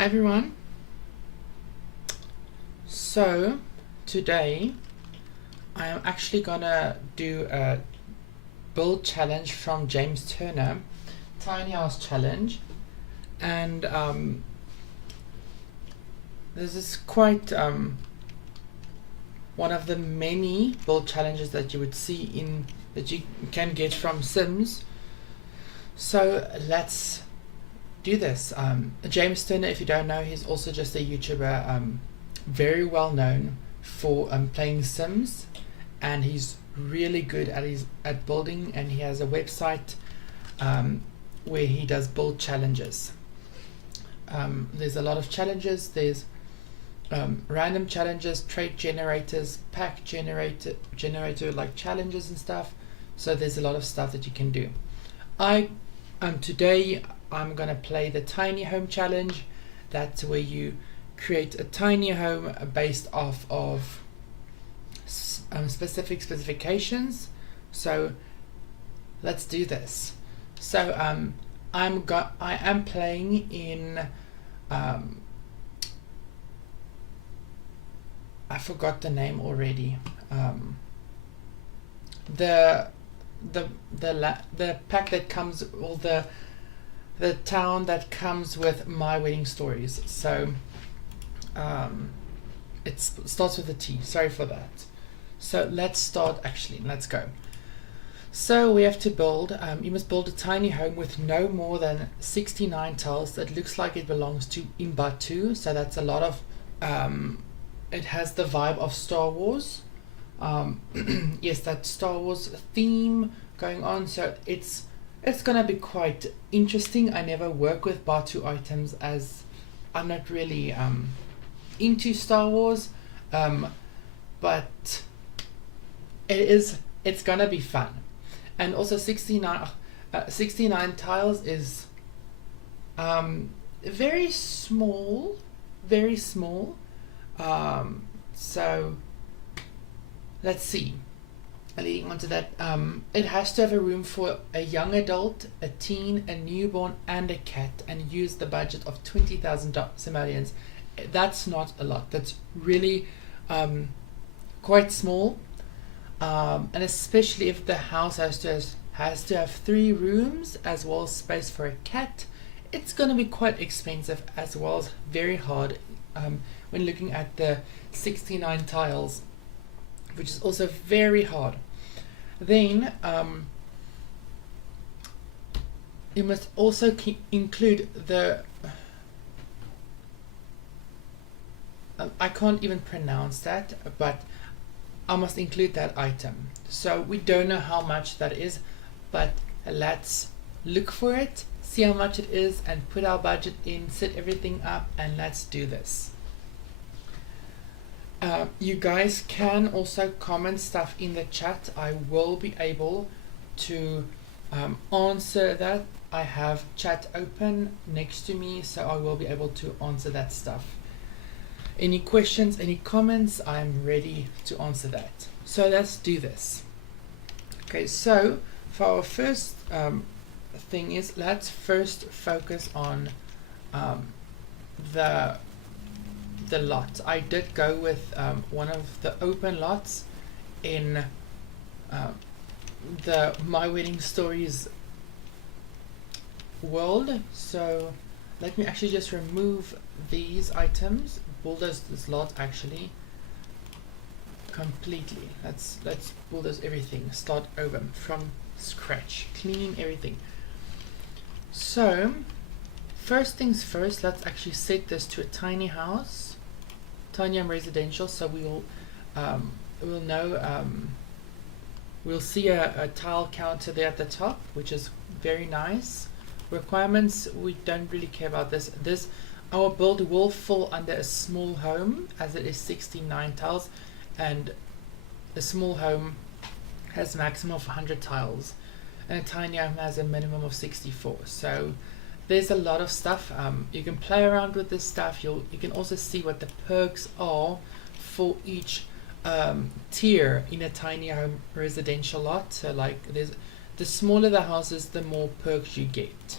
Hi everyone. So today I am actually gonna do a build challenge from James Turner, Tiny House Challenge, and this is quite one of the many build challenges that you would see that you can get from Sims. So let's do this. James Turner, if you don't know, he's also just a YouTuber, very well known for playing Sims, and he's really good at building, and he has a website where he does build challenges. There's a lot of challenges. There's random challenges, trait generators, pack generator like challenges and stuff. So there's a lot of stuff that you can do. Today I'm gonna play the tiny home challenge. That's where you create a tiny home based off of specific specifications. So let's do this. So I am playing in I forgot the name already. The pack that comes, or the town that comes with My Wedding Stories. So it starts with a T. Sorry for that. So let's start. Actually, let's go. So we have to build. You must build a tiny home with no more than 69 tiles. That looks like it belongs to Imbatu. So that's a lot of. It has the vibe of Star Wars. Yes, that Star Wars theme going on. So it's gonna be quite interesting. I never work with Batu items as I'm not really into Star Wars, but it's gonna be fun. And also 69 tiles is very small, very small. So let's see. Leading on to that, it has to have a room for a young adult, a teen, a newborn, and a cat, and use the budget of 20,000 simoleons. That's not a lot. That's really quite small, and especially if the house has to have 3 rooms as well as space for a cat, it's going to be quite expensive as well as very hard when looking at the 69 tiles, which is also very hard. Then you must also include the I can't even pronounce that, but I must include that item. So we don't know how much that is, but let's look for it, see how much it is, and put our budget in, set everything up, and let's do this. You guys can also comment stuff in the chat. I will be able to answer that. I have chat open next to me, so I will be able to answer that stuff. Any questions, any comments, I'm ready to answer that. So let's do this. Okay, so for our first thing is, let's first focus on the lot. I did go with one of the open lots in the My Wedding Stories world. So let me actually just remove these items, bulldoze this lot actually completely. Let's bulldoze everything, start over from scratch, clean everything. So first things first, let's actually set this to a tiny house, tiny home residential. So we'll know, we'll see a tile counter there at the top, which is very nice. Requirements, we don't really care about this. Our build will fall under a small home, as it is 69 tiles, and a small home has a maximum of 100 tiles, and a tiny home has a minimum of 64. So there's a lot of stuff. You can play around with this stuff. You can also see what the perks are for each tier in a tiny home residential lot. So like the smaller the houses, the more perks you get.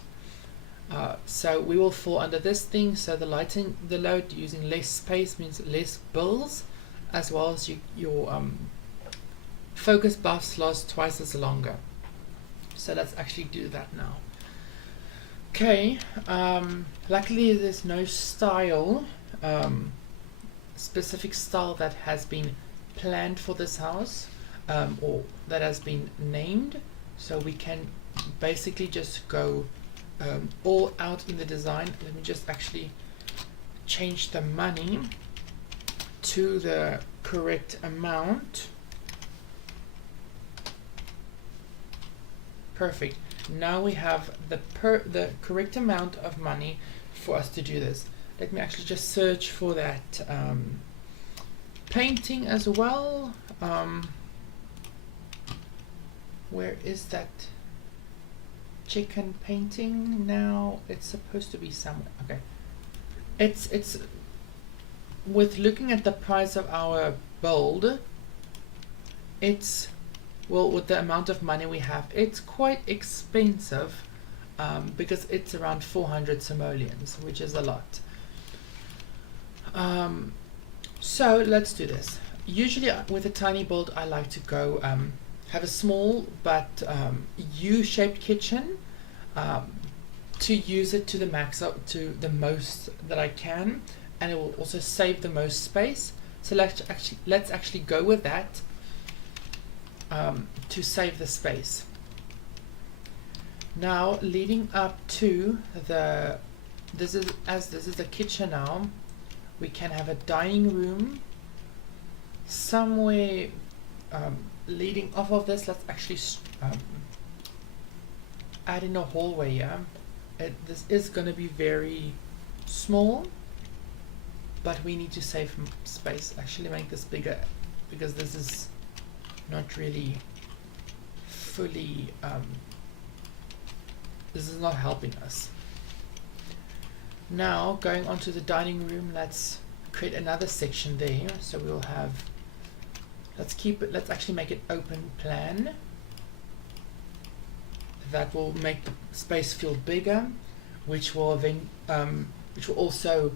So we will fall under this thing. So the lighting, the load using less space means less bills, as well as your focus buffs last twice as longer. So let's actually do that now. Okay, luckily there's no style, specific style that has been planned for this house, or that has been named, so we can basically just go all out in the design. Let me just actually change the money to the correct amount. Perfect. Now we have the correct amount of money for us to do this. Let me actually just search for that painting as well. Where is that chicken painting now? It's supposed to be somewhere. Okay. It's with looking at the price of our build, it's, well, with the amount of money we have, it's quite expensive, because it's around 400 simoleons, which is a lot. So let's do this. Usually with a tiny build, I like to go have a small but U-shaped kitchen, to use it to the max, up to the most that I can, and it will also save the most space. So let's actually go with that. To save the space. Now, leading up to this is the kitchen now, we can have a dining room somewhere leading off of this. Let's actually add in a hallway. Yeah, this is going to be very small, but we need to save space. Actually, make this bigger, because this is not really fully, this is not helping us. Now going on to the dining room, let's create another section there. So we'll have, let's actually make it open plan. That will make the space feel bigger, which will then which will also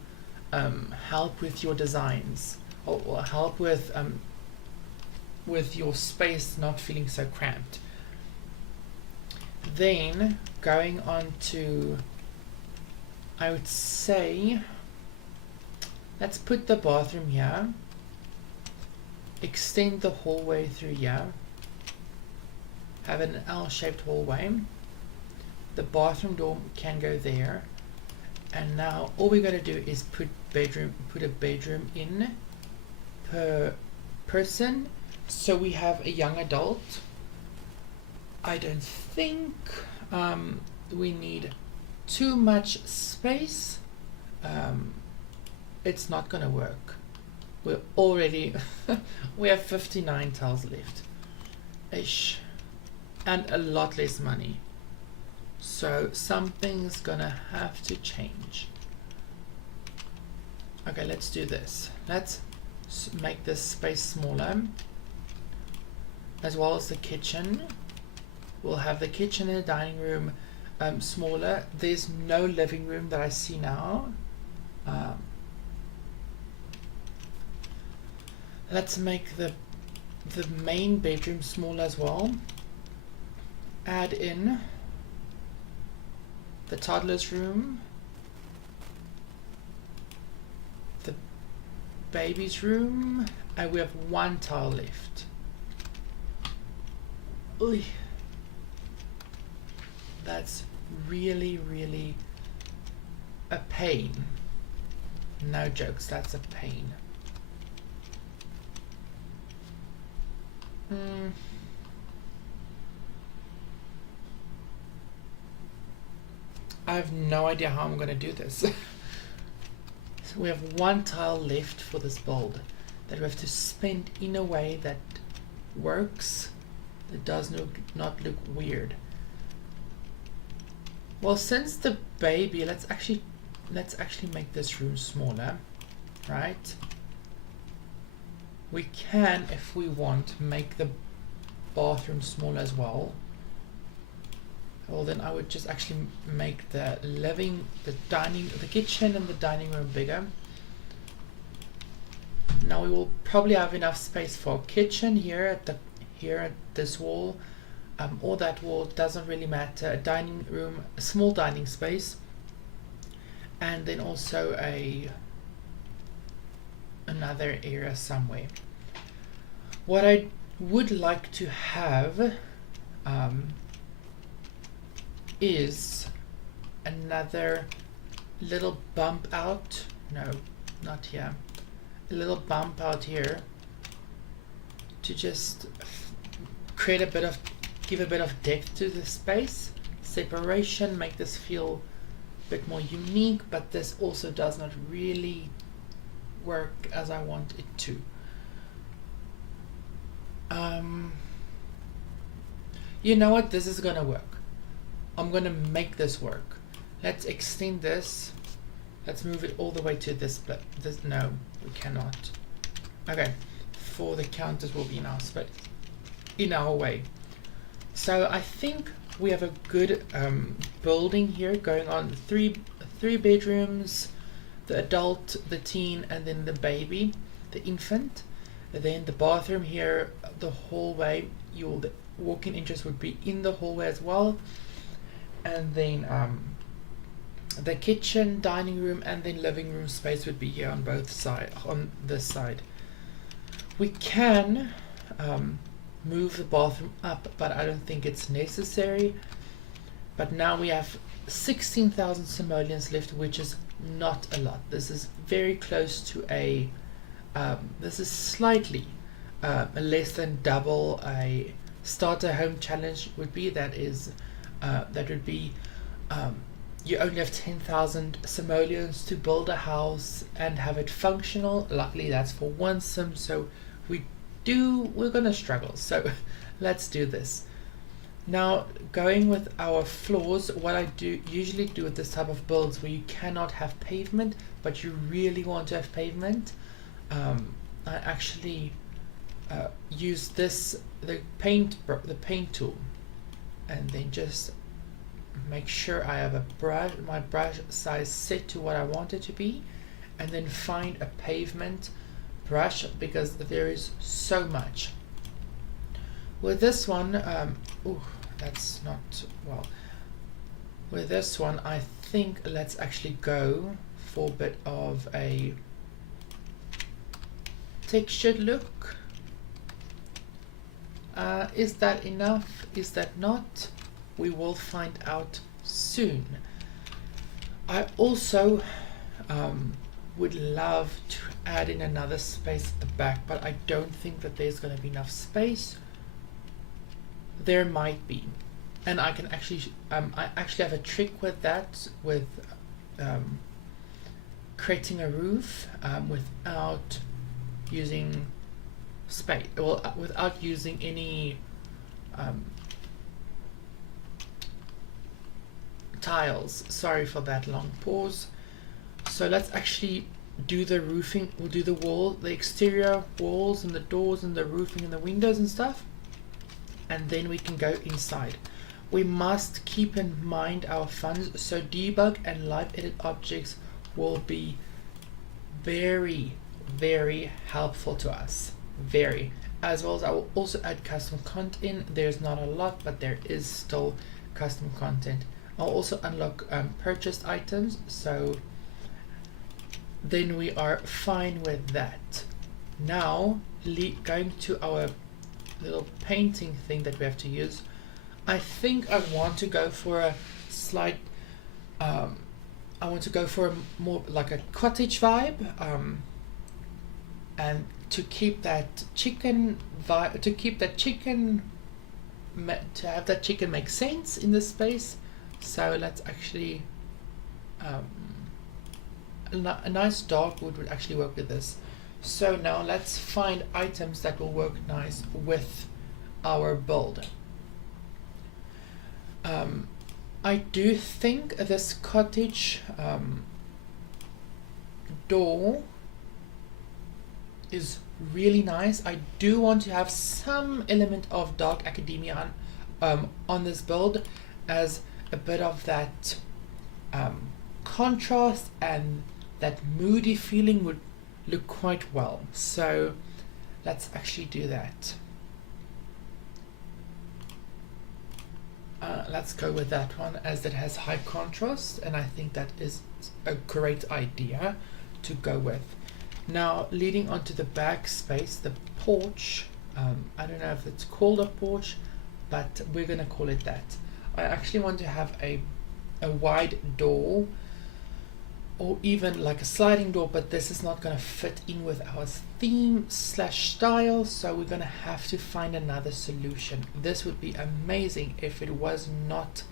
help with your designs, or help with your space not feeling so cramped. Then going on to, I would say, let's put the bathroom here, extend the hallway through here, have an L-shaped hallway, the bathroom door can go there, and now all we're going to do is put a bedroom in per person. So we have a young adult. I don't think we need too much space. It's not gonna work. We're already we have 59 tiles left ish, and a lot less money, so something's gonna have to change. Okay, let's do this. Let's make this space smaller, as well as the kitchen. We'll have the kitchen and the dining room smaller. There's no living room that I see now. Let's make the main bedroom smaller as well. Add in the toddler's room, the baby's room, and we have one tile left. Oy. That's really, really a pain. No jokes, that's a pain. I have no idea how I'm going to do this. So we have one tile left for this build that we have to spend in a way that works, that does not look weird. Well, since the baby, let's actually make this room smaller, right? We can, if we want, make the bathroom smaller as well. well, then I would just actually make the kitchen and the dining room bigger. Now we will probably have enough space for a kitchen here at this wall, or that wall, doesn't really matter. A dining room, a small dining space, and then also another area somewhere. What I would like to have is another little bump out. No, not here. A little bump out here to just give a bit of depth to the space, separation, make this feel a bit more unique, but this also does not really work as I want it to. You know what, this is gonna work. I'm gonna make this work. Let's extend this. Let's move it all the way to this. No, we cannot. Okay, for the counters will be in our space, in our way. So I think we have a good building here going on. Three bedrooms, the adult, the teen, and then the baby, the infant. And then the bathroom here, the hallway. The walk-in entrance would be in the hallway as well, and then the kitchen, dining room, and then living room space would be here on both sides. On this side, we can move the bathroom up, but I don't think it's necessary. But now we have 16,000 simoleons left, which is not a lot. This is very close to a this is slightly less than double a starter home challenge would be. That would be you only have 10,000 simoleons to build a house and have it functional. Luckily that's for one sim, so we're gonna struggle, so let's do this. Now, going with our floors, what I usually do with this type of builds where you cannot have pavement but you really want to have pavement, I actually use the paint tool, and then just make sure I have my brush size set to what I want it to be, and then find a pavement brush, because there is so much. With this one, that's not well. With this one, I think let's actually go for a bit of a textured look. Is that enough? Is that not? We will find out soon. I also would love to add in another space at the back, but I don't think that there's going to be enough space. There might be, and I can actually I actually have a trick with that, with creating a roof without using space, well, without using any tiles. Sorry for that long pause. So let's actually do the roofing. We'll do the exterior walls and the doors and the roofing and the windows and stuff, and then we can go inside. We must keep in mind our funds, so debug and live edit objects will be very, very helpful to us. Very. As well as I will also add custom content. There's not a lot, but there is still custom content. I'll also unlock purchased items, so then we are fine with that. Now, going to our little painting thing that we have to use, I think I want to go for a slight, I want to go for a more like a cottage vibe, and to keep that chicken vibe, to have that chicken make sense in this space. So let's actually, a nice dark wood would actually work with this. So now let's find items that will work nice with our build. I do think this cottage door is really nice. I do want to have some element of dark academia on this build, as a bit of that contrast, and that moody feeling would look quite well. So let's actually do that. Let's go with that one, as it has high contrast, and I think that is a great idea to go with. Now, leading onto the back space, the porch, I don't know if it's called a porch, but we're going to call it that. I actually want to have a wide door, or even like a sliding door, but this is not going to fit in with our theme / style, so we're going to have to find another solution. This would be amazing if it was not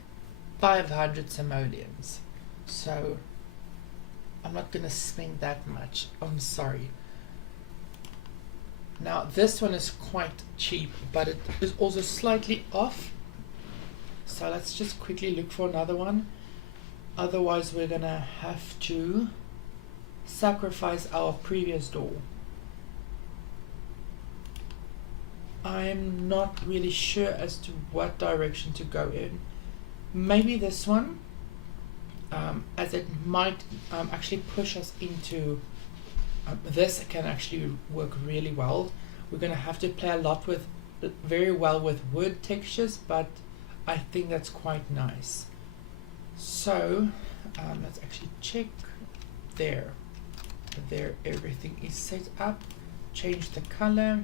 500 simoleons, so I'm not going to spend that much, I'm sorry. Now this one is quite cheap, but it is also slightly off, so let's just quickly look for another one. Otherwise we're gonna have to sacrifice our previous door. I'm not really sure as to what direction to go in. Maybe this one, as it might actually push us into this can actually work really well. We're gonna have to play a lot with very well with wood textures, but I think that's quite nice. So let's actually check there everything is set up. Change the color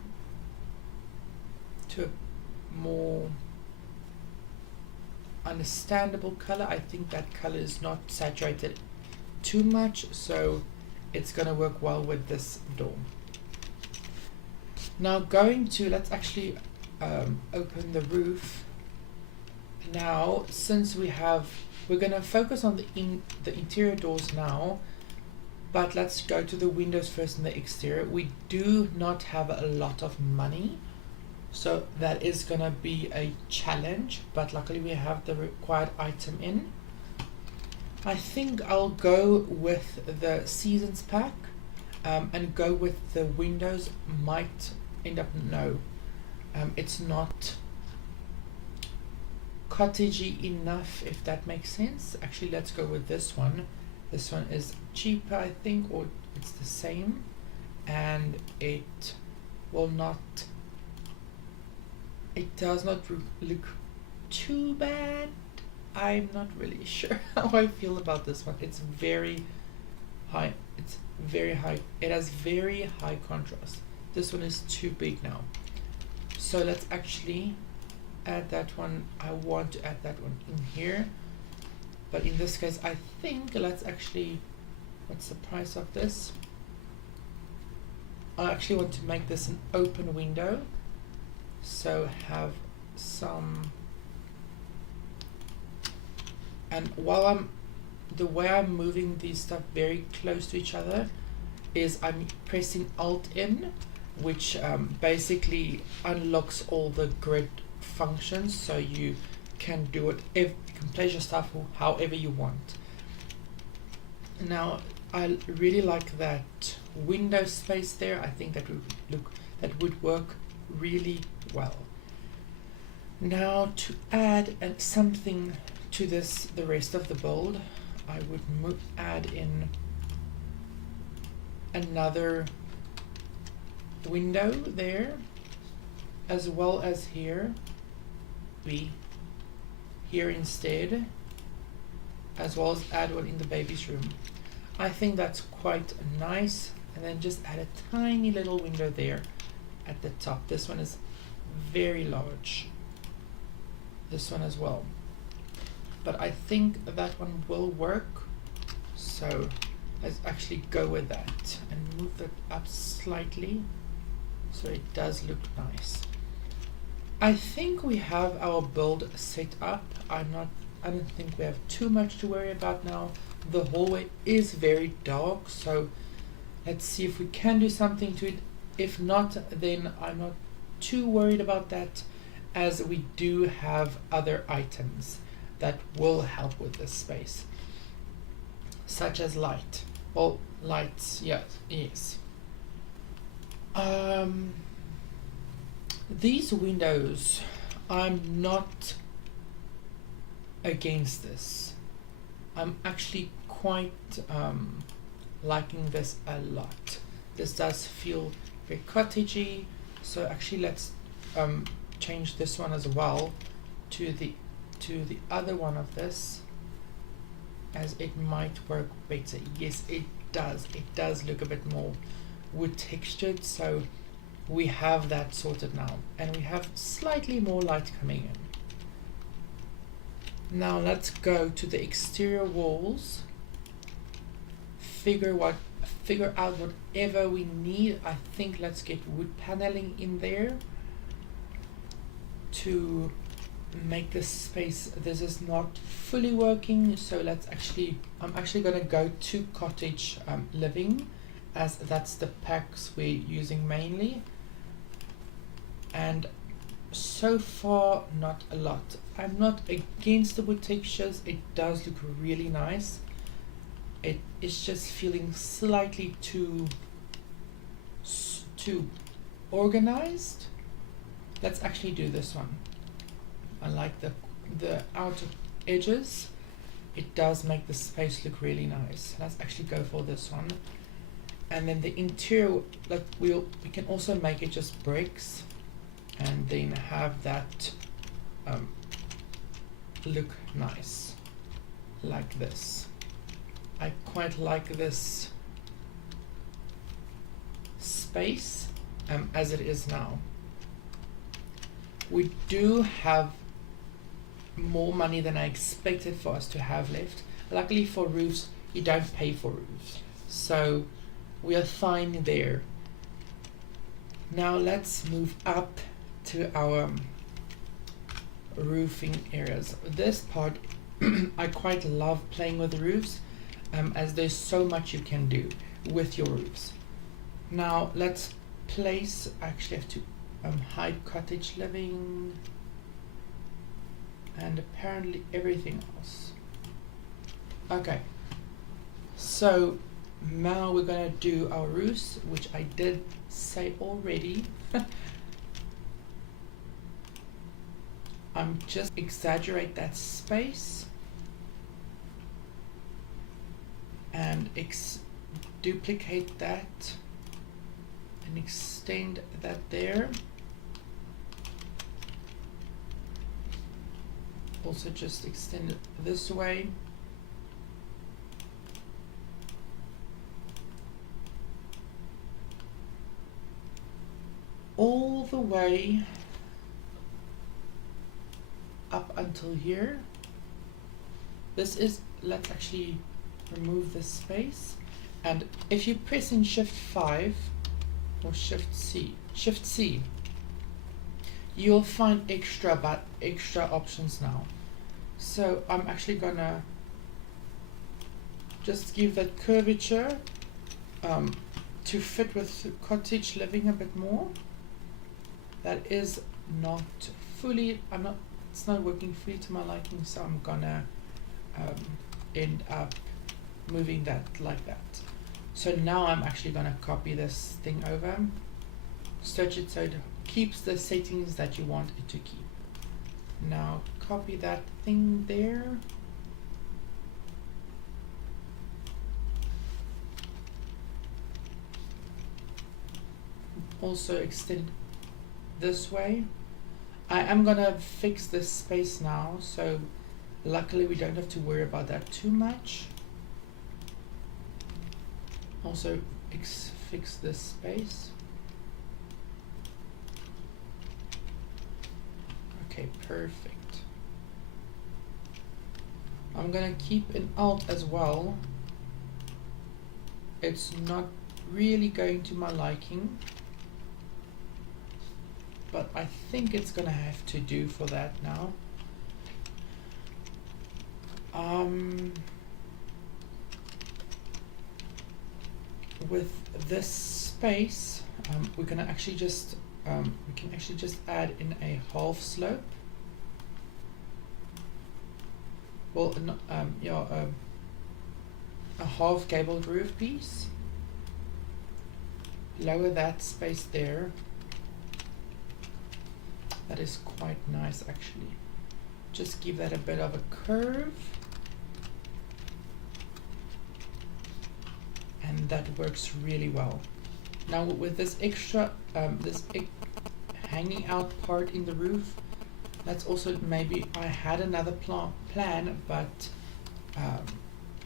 to a more understandable color. I think that color is not saturated too much, so it's gonna work well with this door. Now let's actually open the roof. Now, since we're gonna focus on the interior doors now, but let's go to the windows first in the exterior. We do not have a lot of money, so that is gonna be a challenge, but luckily we have the required item in. I think I'll go with the seasons pack and go with the windows. Might end up, no, it's not cottagey enough, if that makes sense. Actually, let's go with this one. This one is cheaper, I think, or it's the same, and it does not look too bad. I'm not really sure how I feel about this one. It's very high. It has very high contrast. This one is too big now. So let's actually add that one. I want to add that one in here, but in this case I think let's actually, what's the price of this? I actually want to make this an open window, so have some, and while the way I'm moving these stuff very close to each other is I'm pressing Alt in, which basically unlocks all the grid functions, so you can do it, you can place your stuff however you want. Now I really like that window space there. I think that would work really well. Now to add something to the rest of the build, I would add in another window there, as well as here instead, as well as add one in the baby's room. I think that's quite nice, and then just add a tiny little window there at the top. This one is very large, this one as well, but I think that one will work, so let's actually go with that and move that up slightly so it does look nice. I think we have our build set up. I don't think we have too much to worry about now. The hallway is very dark, so let's see if we can do something to it. If not, then I'm not too worried about that, as we do have other items that will help with this space, such as light. Well, lights, yes. These windows, I'm not against this. I'm actually quite liking this a lot. This does feel very cottagey, so actually let's change this one as well to the other one of this, as it might work better. Yes, it does look a bit more wood textured, so we have that sorted now, and we have slightly more light coming in. Now let's go to the exterior walls, figure out whatever we need. I think let's get wood paneling in there to make this space. This is not fully working, so I'm actually going to go to cottage living, as that's the packs we're using mainly, and so far not a lot. I'm not against the wood textures, it does look really nice. It is just feeling slightly too organized. Let's actually do this one. I like the outer edges. It does make the space look really nice. Let's actually go for this one. And then the interior, like we can also make it just bricks, and then have that look nice like this. I quite like this space as it is now. We do have more money than I expected for us to have left. Luckily for roofs, you don't pay for roofs, so we are fine there. Now let's move up to our roofing areas. This part I quite love playing with roofs, as there's so much you can do with your roofs. Now let's place, actually have to hide cottage living and apparently everything else. Okay, so now we're gonna do our roofs, which I did say already. I'm just exaggerate that space and duplicate that and extend that there. Also just extend it this way. All the way up until here. Let's actually remove this space, and if you press in Shift 5 or Shift C, you'll find extra options now. So I'm actually gonna just give that curvature to fit with cottage living a bit more. That is not fully, it's not working fully to my liking, so I'm gonna end up moving that like that. So now I'm actually gonna copy this thing over, stretch it so it keeps the settings that you want it to keep. Now copy that thing there. Also extend this way. I am gonna fix this space now, so luckily we don't have to worry about that too much. Also fix this space. Okay, perfect. I'm gonna keep an alt as well. It's not really going to my liking, but I think it's gonna have to do for that now. With this space, we're gonna actually just we can actually just add in a half slope. Well, a half gabled roof piece. Lower that space there. That is quite nice actually. just give that a bit of a curve, and that works really well. Now with this extra hanging out part in the roof, that's also, maybe I had another plan, but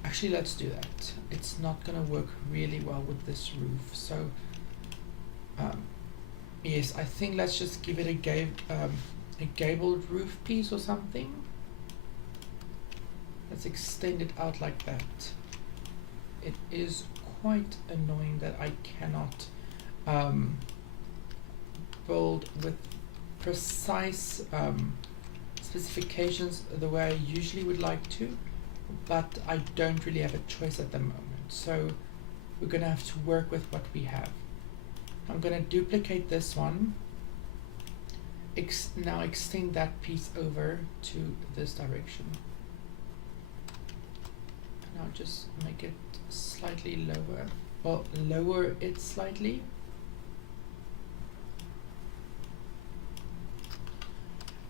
actually let's do that. It's not gonna work really well with this roof, so yes, I think let's just give it a gabled roof piece or something. Let's extend it out like that. It is quite annoying that I cannot build with precise specifications the way I usually would like to, but I don't really have a choice at the moment, so we're gonna have to work with what we have. I'm gonna duplicate this one, now extend that piece over to this direction, and I'll just make it slightly lower, well, lower it slightly.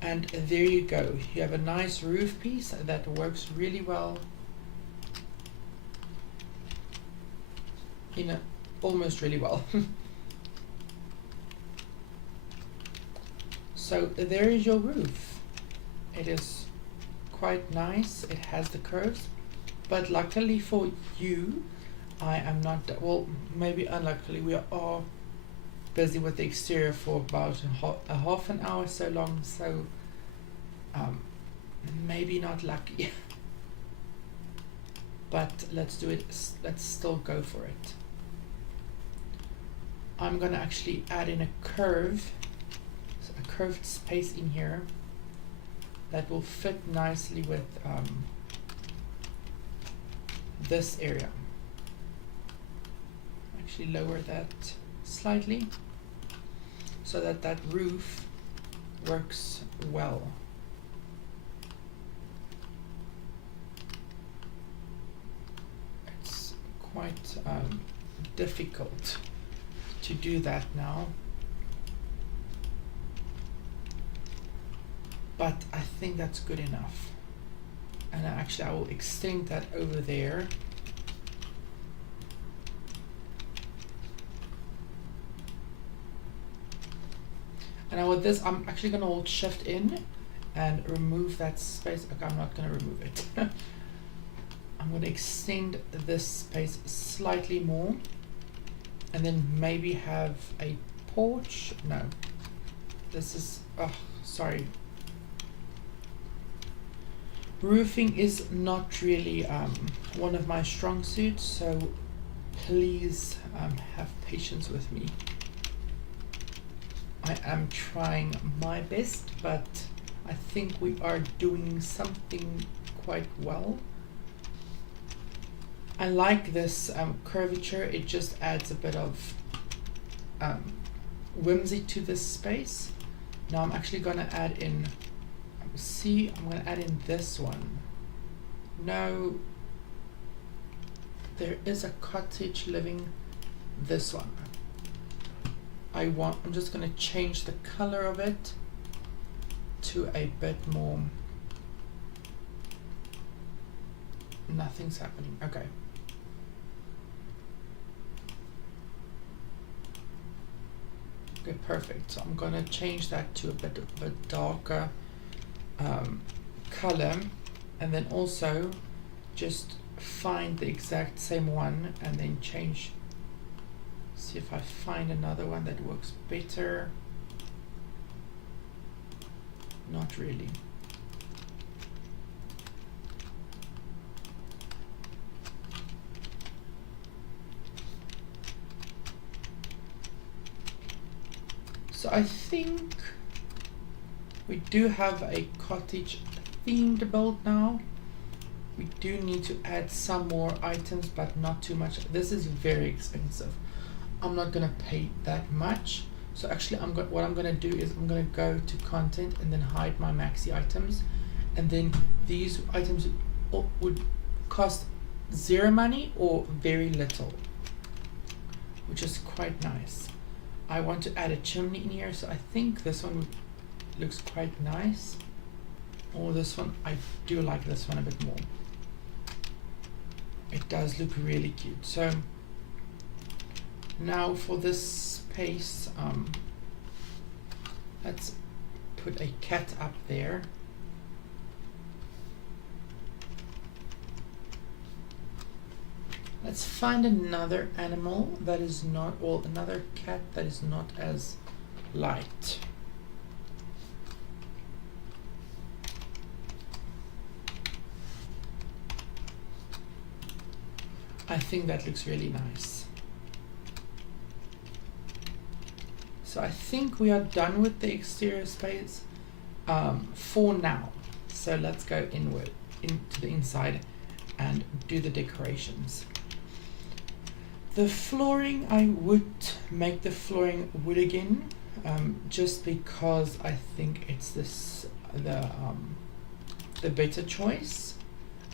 And there you go, you have a nice roof piece that works really well almost really well. So there is your roof. It is quite nice, it has the curves, but luckily for you, I am not, well, maybe unluckily, we are busy with the exterior for about a half an hour so long, so maybe not lucky. But let's do it, let's still go for it. I'm gonna actually add in a curved space in here that will fit nicely with this area. Actually lower that slightly so that that roof works well. It's quite difficult to do that now, but I think that's good enough. And actually I will extend that over there. And now with this, I'm actually gonna hold Shift in and remove that space. Okay, I'm not gonna remove it. I'm gonna extend this space slightly more, and then maybe have a porch. No, this is, oh, sorry. Roofing is not really one of my strong suits, so please have patience with me. I am trying my best, but I think we are doing something quite well. I like this curvature, it just adds a bit of whimsy to this space. Now I'm actually gonna add in, I'm gonna add in this one. No, there is a cottage living this one. I'm just gonna change the color of it to a bit more, nothing's happening, okay. Okay, perfect. So I'm gonna change that to a bit of a darker color, and then also just find the exact same one and then change, see if I find another one that works better. Not really. So I think we do have a cottage themed build now. We do need to add some more items, but not too much. This is very expensive. I'm not gonna pay that much. So actually what I'm gonna do is I'm gonna go to content and then hide my maxi items, and then these items would cost 0 money or very little, which is quite nice. I want to add a chimney in here, so I think this one looks quite nice. or this one. I do like this one a bit more. It does look really cute. So now for this space, let's put a cat up there. Let's find another animal that is not, or another cat that is not as light. I think that looks really nice. So I think we are done with the exterior space for now. So let's go inward, into the inside, and do the decorations. The flooring, I would make the flooring wood again, just because I think it's the better choice.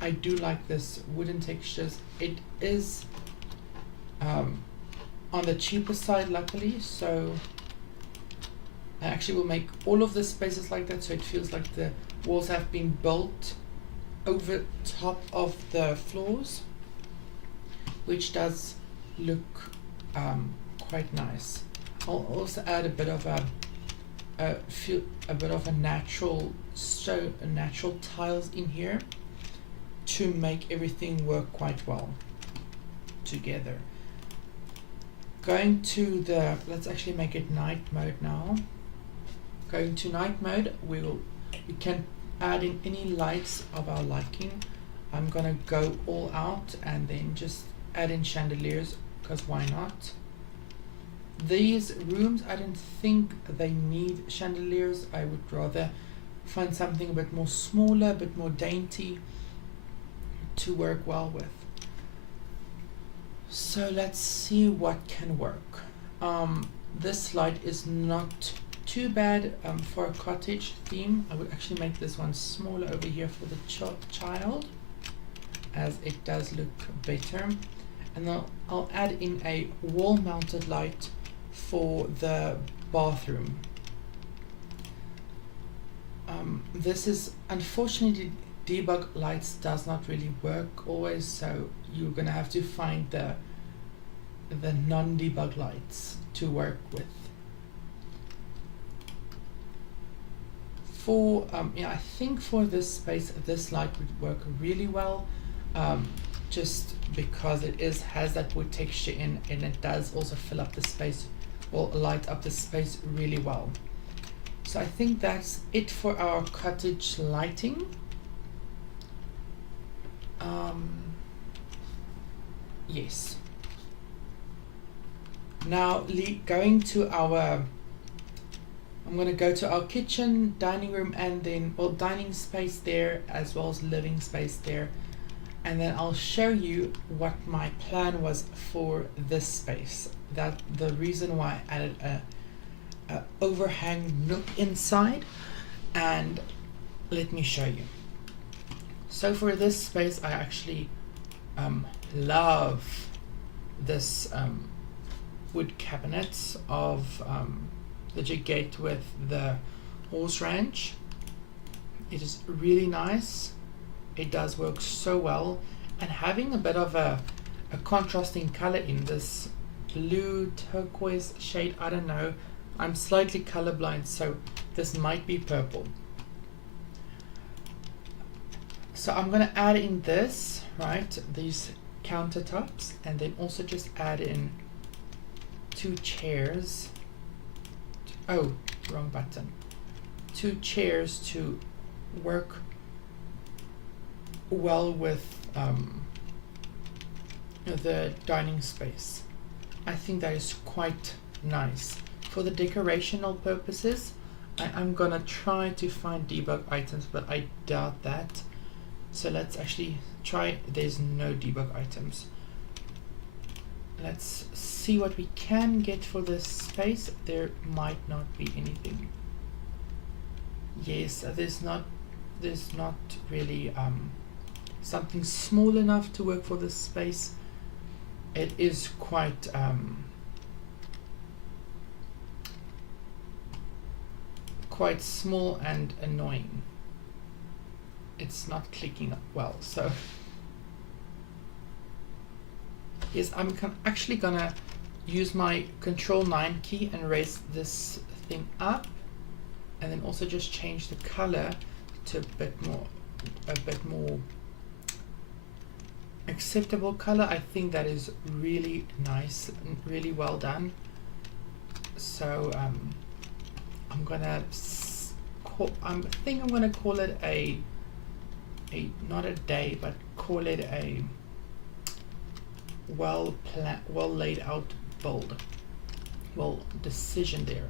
I do like this wooden textures. It is on the cheaper side, luckily, so I actually will make all of the spaces like that, so it feels like the walls have been built over top of the floors, which does look quite nice. I'll also add a bit of a natural tiles in here to make everything work quite well together. Going to the, let's actually make it night mode now. Going to night mode, we can add in any lights of our liking. I'm gonna go all out and then just add in chandeliers, because why not? These rooms, I don't think they need chandeliers. I would rather find something a bit more smaller, a bit more dainty to work well with. So let's see what can work. This light is not too bad for a cottage theme. I would actually make this one smaller over here for the child, as it does look better. And I'll add in a wall mounted light for the bathroom. This is, unfortunately, debug lights does not really work always, so you're gonna have to find the non-debug lights to work with. For I think for this space, this light would work really well, just because it has that wood texture in, and it does also fill up the space, or light up the space really well. So I think that's it for our cottage lighting. Yes. Now going to our, I'm going to go to our kitchen, dining room, and then, well, dining space there as well as living space there. And then I'll show you what my plan was for this space. That the reason why I added a overhang nook inside, and let me show you. So for this space, I actually love this wood cabinets of the jig gate with the horse ranch. It is really nice. It does work so well, and having a bit of a contrasting color in this blue turquoise shade, I don't know, I'm slightly colorblind, so this might be purple. So I'm going to add in this, right, these countertops, and then also just add in 2 chairs. Oh, wrong button. 2 chairs to work well with the dining space. I think that is quite nice. For the decorational purposes, I'm gonna try to find debug items, but I doubt that. So let's actually try. There's no debug items. Let's see what we can get for this space. There might not be anything. Yes, there's not really something small enough to work for this space. It is quite quite small and annoying. it's not clicking well. So yes, I'm actually gonna use my Control 9 key and raise this thing up, and then also just change the color to a bit more acceptable color. I think that is really nice and really well done. So I'm gonna I think I'm gonna call it a not a day, but call it a well laid out build. Well, decision there.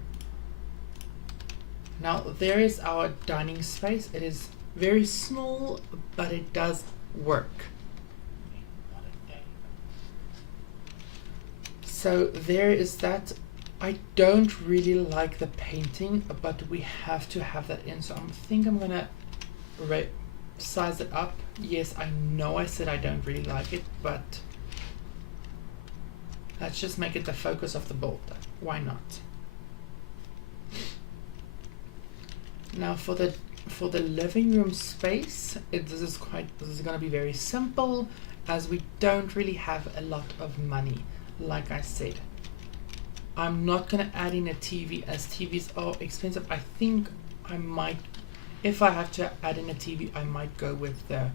Now there is our dining space. It is very small, but it does work. So there is that. I don't really like the painting, but we have to have that in. So I think I'm gonna size it up. Yes, I know I said I don't really like it, but let's just make it the focus of the build. Why not? Now for the living room space, this is going to be very simple, as we don't really have a lot of money. Like I said, I'm not going to add in a TV, as TVs are expensive. I think I might, if I have to add in a TV, I might go with the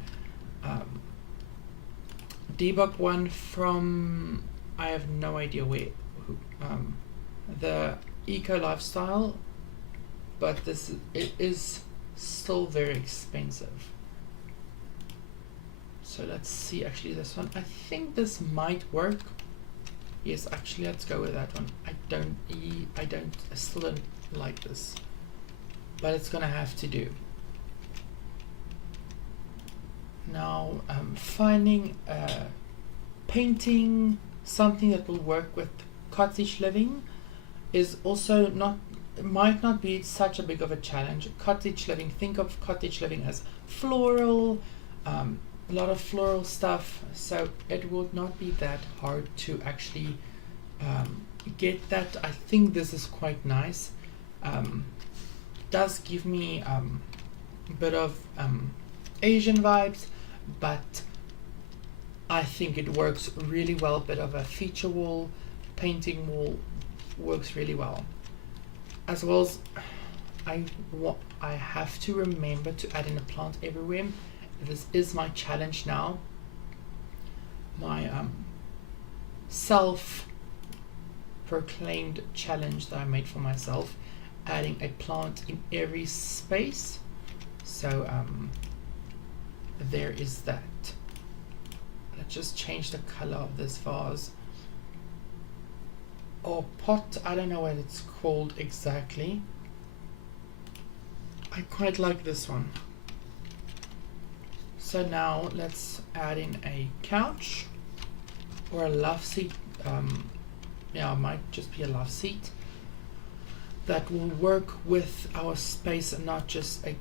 debug one from, I have no idea where, the Eco Lifestyle, but it is still very expensive. So let's see, actually this one, I think this might work. Yes, actually let's go with that one. I still don't like this, but it's gonna have to do. Now finding painting something that will work with cottage living is also might not be such a big of a challenge. Cottage living, think of cottage living as floral, a lot of floral stuff, so it would not be that hard to actually get that. I think this is quite nice. Does give me a bit of Asian vibes, but I think it works really well. Bit of a feature wall, painting wall works really well. As well as I have to remember to add in a plant everywhere. This is my challenge now. My self-proclaimed challenge that I made for myself, adding a plant in every space. So there is that. Let's just change the color of this vase or pot. I don't know what it's called exactly. I quite like this one. So now let's add in a couch or a love seat. Yeah, it might just be a love seat that will work with our space and not just a.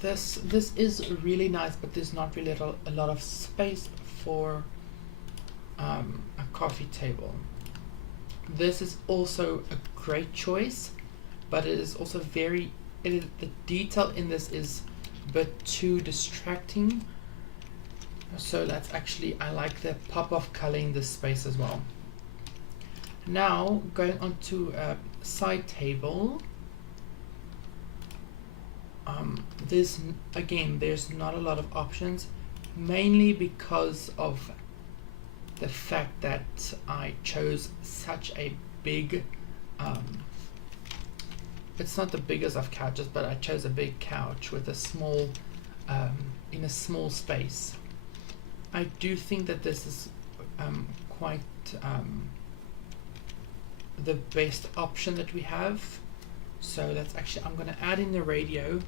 This is really nice, but there's not really a lot of space for a coffee table. This is also a great choice, but it is also the detail in this is a bit too distracting. So that's actually, I like the pop of color in this space as well. Now going on to a side table. There's not a lot of options, mainly because of the fact that I chose such a big, it's not the biggest of couches, but I chose a big couch with a small, in a small space. I do think that this is quite the best option that we have. So that's actually, I'm going to add in the radio,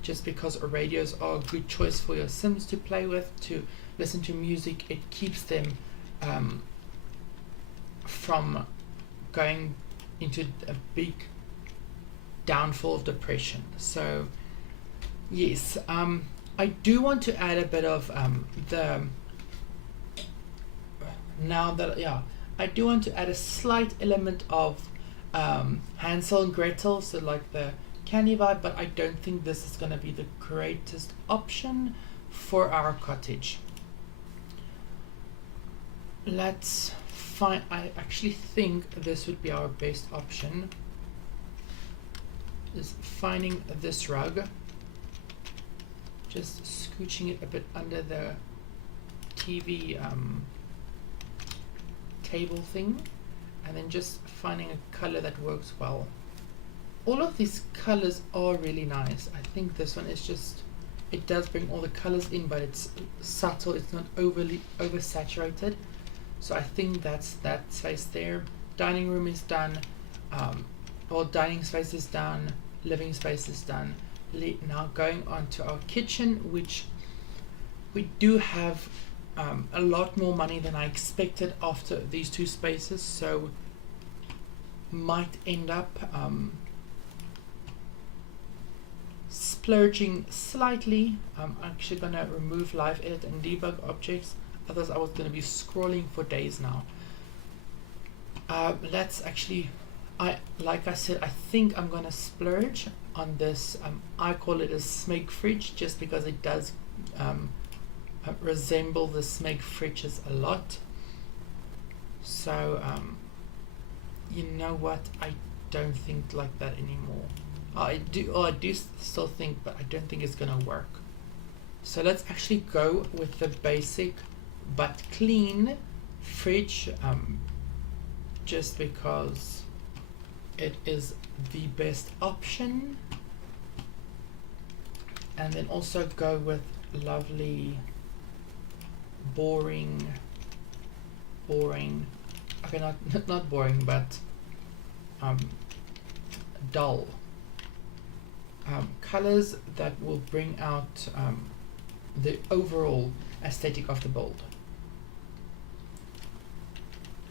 just because radios are a good choice for your Sims to play with, to listen to music. It keeps them from going into a big downfall of depression. So yes, I do want to add a bit of I do want to add a slight element of Hansel and Gretel, so like the candy vibe, but I don't think this is going to be the greatest option for our cottage. Let's find, I actually think this would be our best option, is finding this rug, just scooching it a bit under the TV table thing, and then just finding a color that works well. All of these colors are really nice. I think this one is just, it does bring all the colors in, but it's subtle, it's not overly oversaturated. So I think that's that space there. Dining room is done, or dining space is done, living space is done. Now going on to our kitchen, which we do have a lot more money than I expected after these two spaces, so might end up splurging slightly. I'm actually going to remove live edit and debug objects, otherwise I was going to be scrolling for days now. Let's actually, like I said, I think I'm going to splurge on this. I call it a Smeg fridge just because it does resemble the Smeg fridges a lot. So you know what, I don't think like that anymore. I do still think, but I don't think it's gonna work. So let's actually go with the basic but clean fridge, just because it is the best option. And then also go with lovely boring, okay, not boring, but dull colors that will bring out the overall aesthetic of the build.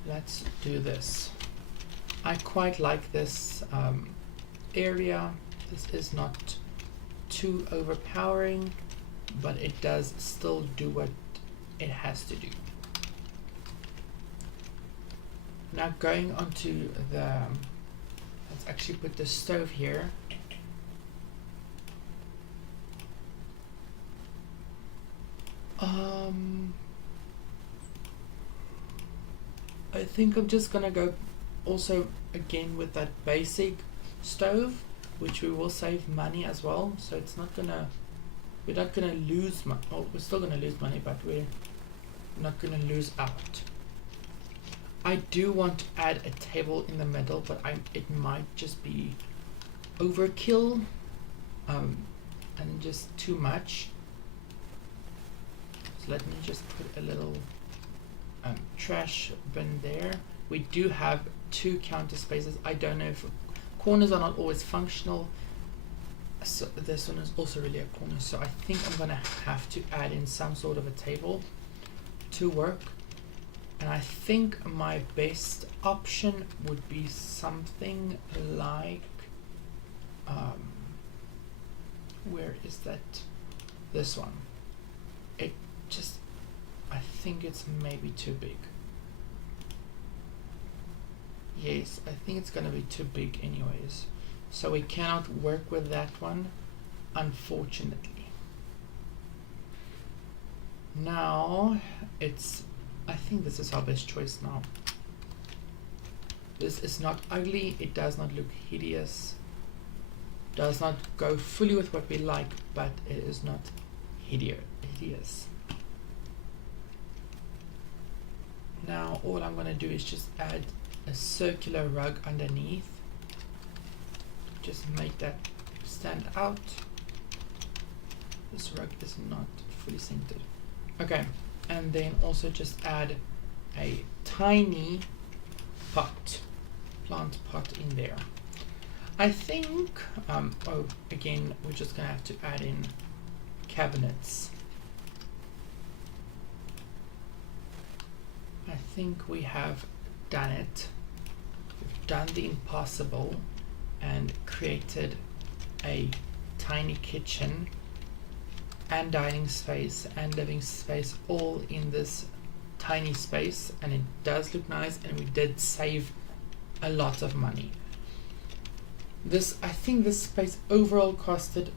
Let's do this. I quite like this area. This is not too overpowering, but it does still do what it has to do. Now going on to the, let's actually put the stove here. I think I'm just gonna go also again with that basic stove, which we will save money as well. So it's not gonna, we're not gonna lose money. Oh, we're still gonna lose money, but we're not gonna lose out. I do want to add a table in the middle, but it might just be overkill and just too much. So let me just put a little trash bin there. We do have two counter spaces. I don't know if corners are not always functional, so this one is also really a corner, so I think I'm gonna have to add in some sort of a table to work. And I think my best option would be something like where is that? This one. It just, I think it's maybe too big. Yes, I think it's gonna be too big anyways. So we cannot work with that one, unfortunately. Now it's, I think this is our best choice now. This is not ugly, it does not look hideous, does not go fully with what we like, but it is not hideous. Now all I'm going to do is just add a circular rug underneath, just make that stand out. This rug is not fully centered. Okay, and then also just add a tiny pot, plant pot in there. I think, oh, again, we're just gonna have to add in cabinets. I think we have done it. We've done the impossible and created a tiny kitchen and dining space and living space all in this tiny space, and it does look nice, and we did save a lot of money. I think this space overall costed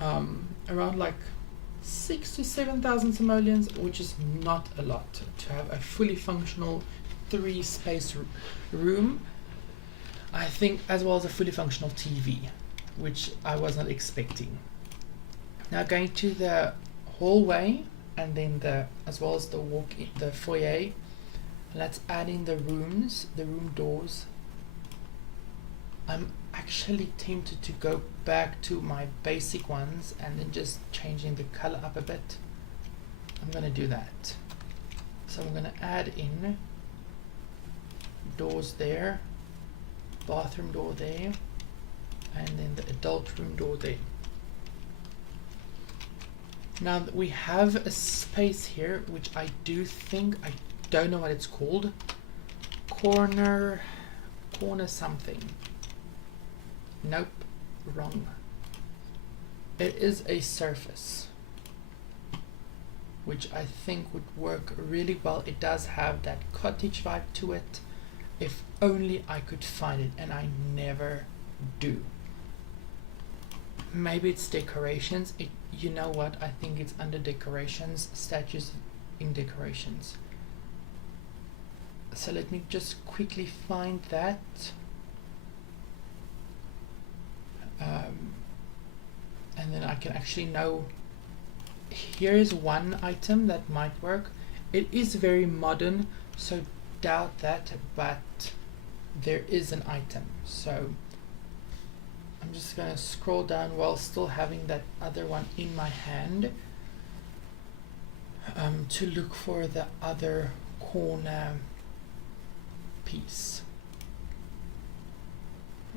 around like 6 to 7,000 simoleons, which is not a lot to have a fully functional 3-space room. I think, as well as a fully functional TV, which I was not expecting. Now going to the hallway, and then as well as the foyer. Let's add in the rooms, the room doors. I'm actually tempted to go back to my basic ones and then just changing the color up a bit. I'm gonna do that. So I'm gonna add in doors there, bathroom door there, and then the adult room door there. Now that we have a space here, which I don't know what it's called. Corner something. Nope, wrong. It is a surface, which I think would work really well. It does have that cottage vibe to it. If only I could find it, and I never do. Maybe it's decorations. You know what? I think it's under decorations, statues in decorations. So let me just quickly find that. And then I can actually know. Here's one item that might work. It is very modern, so doubt that, but there is an item. So I'm just gonna scroll down while still having that other one in my hand, to look for the other corner piece.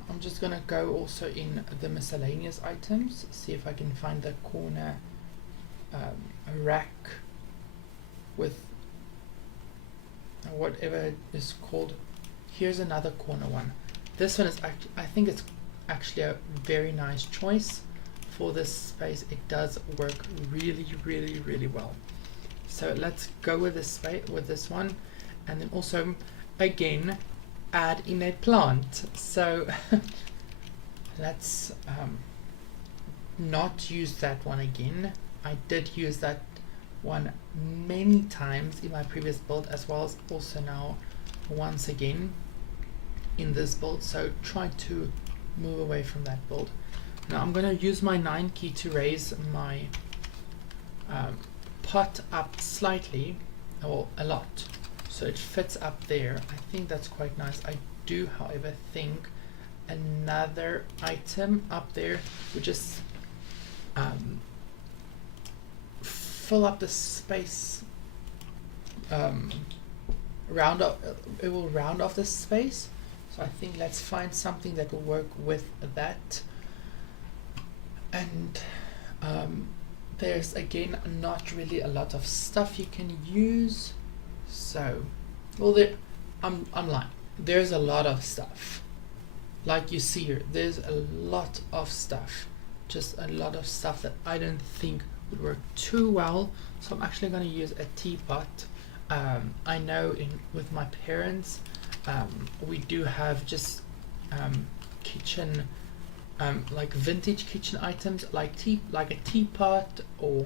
I'm just gonna go also in the miscellaneous items, see if I can find the corner rack with whatever it is called. Here's another corner one. This one is I think it's actually a very nice choice for this space. It does work really, really, really well. So let's go with this one, and then also again add in a plant. So let's not use that one again. I did use that one many times in my previous build, as well as also now once again in this build, so try to move away from that build. Now I'm going to use my 9 key to raise my pot up slightly, or a lot, so it fits up there. I think that's quite nice. I do, however, think another item up there would just fill up the space, round up, it will round off the space. So I think let's find something that will work with that. And there's again not really a lot of stuff you can use. So, well, I'm lying. There's a lot of stuff. Like you see here, there's a lot of stuff. Just a lot of stuff that I don't think would work too well. So I'm actually going to use a teapot. I know with my parents, we do have just kitchen, like vintage kitchen items, like a teapot or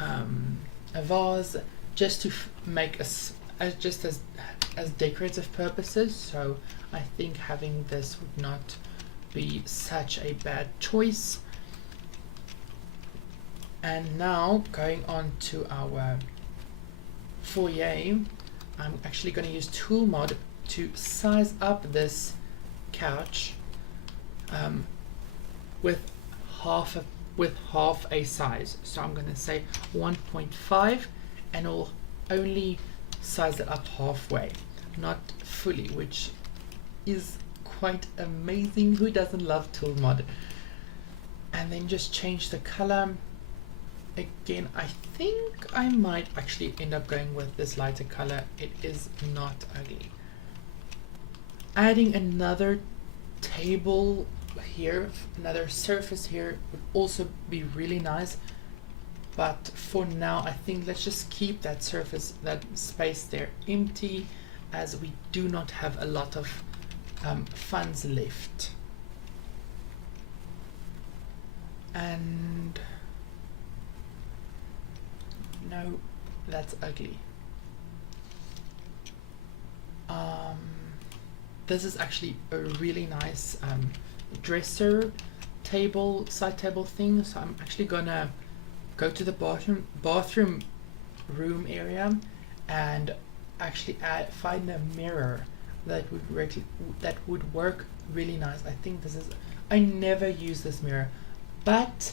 a vase, just to make us just as decorative purposes. So I think having this would not be such a bad choice. And now going on to our foyer, I'm actually going to use Tool Mod to size up this couch with half a size. So I'm going to say 1.5, and I'll only size it up halfway, not fully, which is quite amazing. Who doesn't love Tool Mod? And then just change the color. Again, I think I might actually end up going with this lighter color. It is not ugly. Adding another table here, another surface here would also be really nice. But for now, I think let's just keep that surface, that space there empty, as we do not have a lot of funds left. And no, that's ugly. This is actually a really nice dresser table, side table thing. So I'm actually gonna go to the bathroom room area and actually find a mirror that would work really nice. I think this is, I never use this mirror, but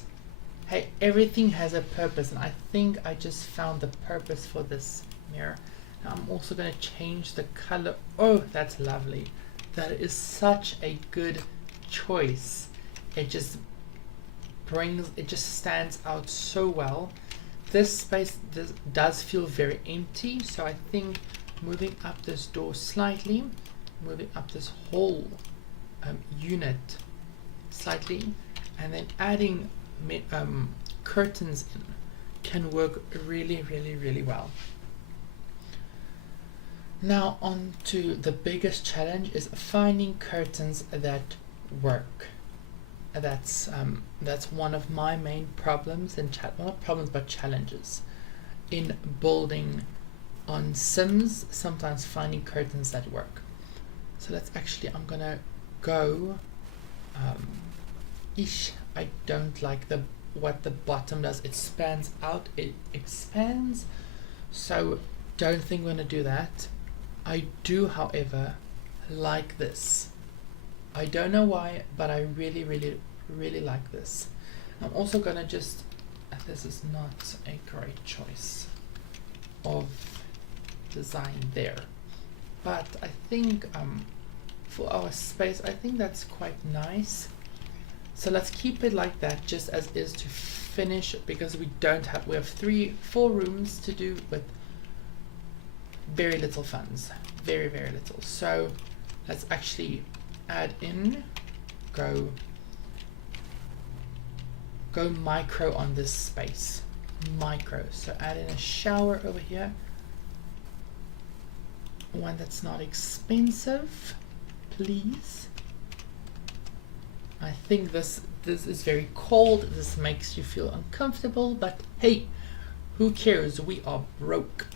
hey, everything has a purpose, and I think I just found the purpose for this mirror. Now I'm also going to change the color. Oh, that's lovely. That is such a good choice. It just stands out so well. This space does feel very empty, so I think moving up this door slightly, moving up this whole unit slightly, and then adding curtains in can work really, really, really well. Now on to the biggest challenge, is finding curtains that work. That's one of my main problems and not problems but challenges in building on Sims. Sometimes finding curtains that work. So that's actually, I'm gonna go. I don't like what the bottom does. It spans out. It expands. So don't think we're gonna do that. I do, however, like this. I don't know why, but I really, really, really like this. I'm also gonna just, this is not a great choice of design there, but I think for our space, I think that's quite nice. So let's keep it like that, just as is, to finish, because we have 4 rooms to do with very little funds, very, very little. So let's actually add in, go micro on this space, micro. So add in a shower over here, one that's not expensive, please. I think this is very cold. This makes you feel uncomfortable, but hey, who cares? We are broke.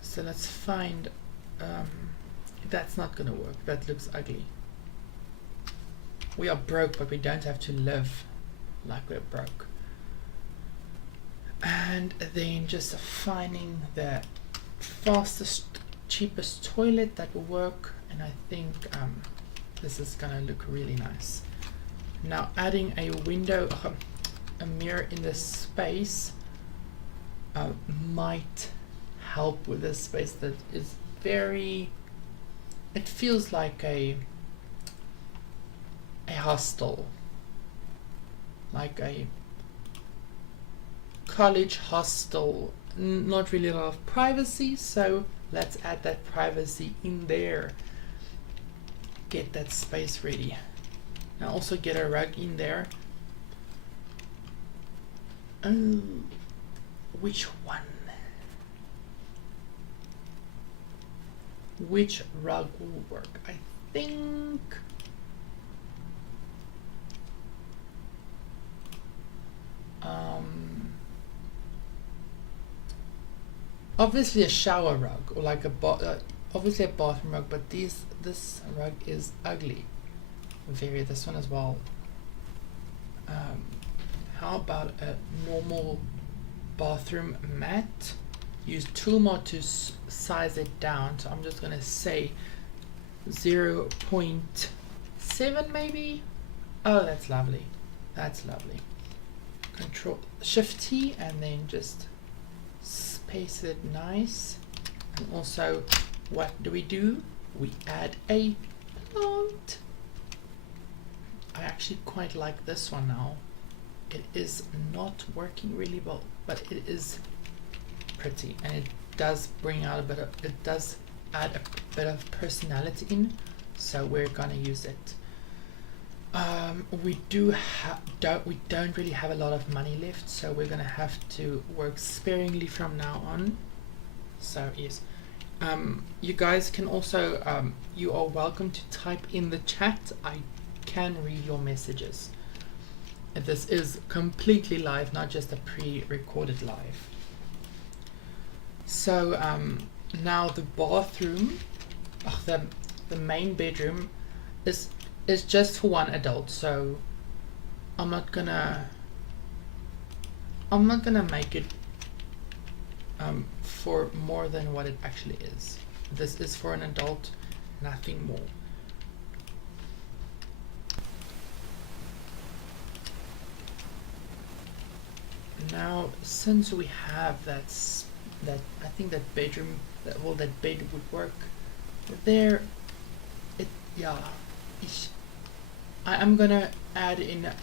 So let's find, that's not gonna work. That looks ugly. We are broke, but we don't have to live like we're broke. And then just finding the fastest, cheapest toilet that will work. And I think this is gonna look really nice. Now adding a window, a mirror in this space might help with this space that is very, it feels like a hostel, like a college hostel, not really a lot of privacy, so let's add that privacy in there. Get that space ready. Now also get a rug in there. Which one? Which rug will work? I think obviously a shower rug, or like obviously a bathroom rug, but this rug is ugly. This one as well. How about a normal bathroom mat? Use Toolmod to size it down. So I'm just gonna say 0.7 maybe. Oh, that's lovely. That's lovely. Control Shift T and then just space it nice. And also, what do? We add a plant. I actually quite like this one now. It is not working really well, but it is pretty, and it does bring out it does add a bit of personality in, so we're gonna use it. We don't really have a lot of money left, so we're gonna have to work sparingly from now on. So yes, you guys can also you are welcome to type in the chat. I can read your messages. This is completely live, not just a pre-recorded live. So now the bathroom, the main bedroom is just for one adult. So I'm not gonna make it for more than what it actually is. This is for an adult, nothing more. Now, since we have that I think that bedroom, that bed would work there. I'm gonna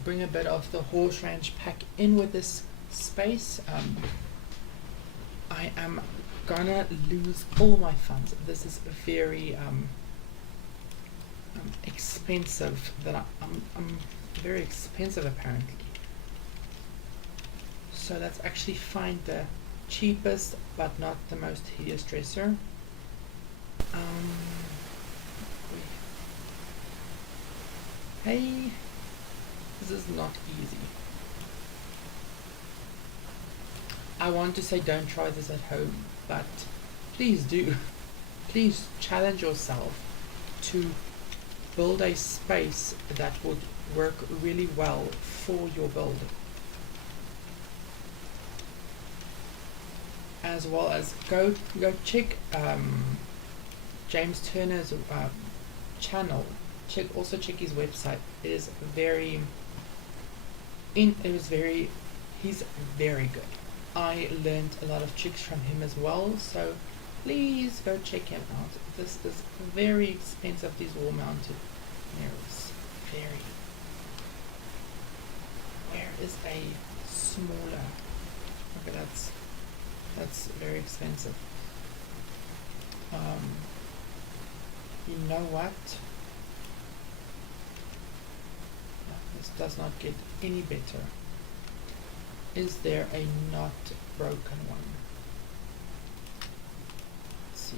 bring a bit of the horse ranch pack in with this space. I am gonna lose all my funds. This is very expensive. I'm very expensive apparently. So let's actually find the cheapest but not the most hideous dresser. Hey, this is not easy. I want to say don't try this at home, but please do. Please challenge yourself to build a space that would work really well for your build. As well as go check James Turner's channel. Also check his website. He's very good. I learned a lot of tricks from him as well, so please go check him out. This is very expensive, these wall mounted mirrors. Where is a smaller? Okay, that's very expensive. You know what? No, this does not get any better. Is there a not broken one? Let's see.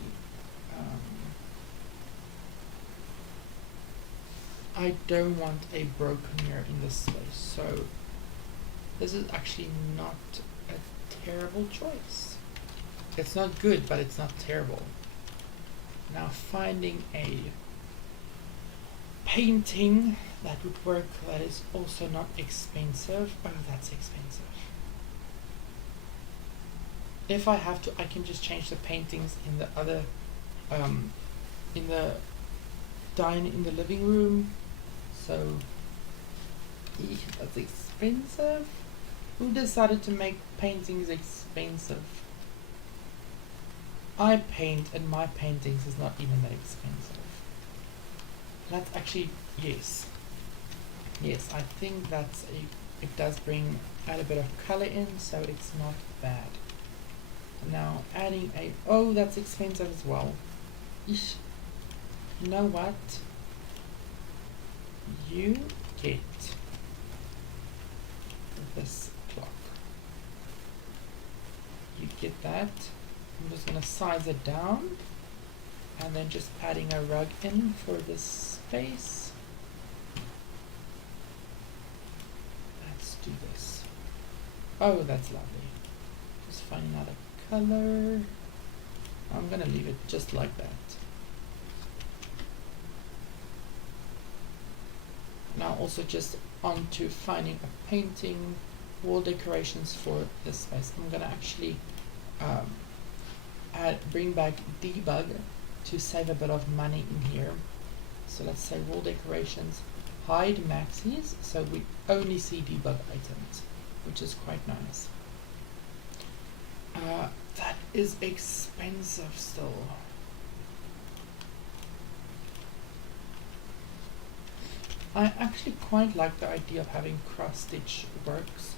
I don't want a broken mirror in this space, so this is actually not a terrible choice. It's not good, but it's not terrible. Now finding a painting that would work that is also not expensive. Oh, that's expensive. If I have to, I can just change the paintings in the other, in the living room. So, that's expensive. Who decided to make paintings expensive? I paint, and my paintings is not even that expensive. That's actually, yes, I think it does add a bit of color in, so it's not bad. Now adding that's expensive as well. Eesh. You know what? You get this clock. You get that. I'm just gonna size it down and then just adding a rug in for this space. Let's do this. Oh, that's lovely. Just finding out a color. I'm gonna leave it just like that. Now also just on to finding a painting, wall decorations for this space. I'm gonna actually bring back debug to save a bit of money in here. So let's say wall decorations, hide maxis, so we only see debug items, which is quite nice. That is expensive still. I actually quite like the idea of having cross stitch works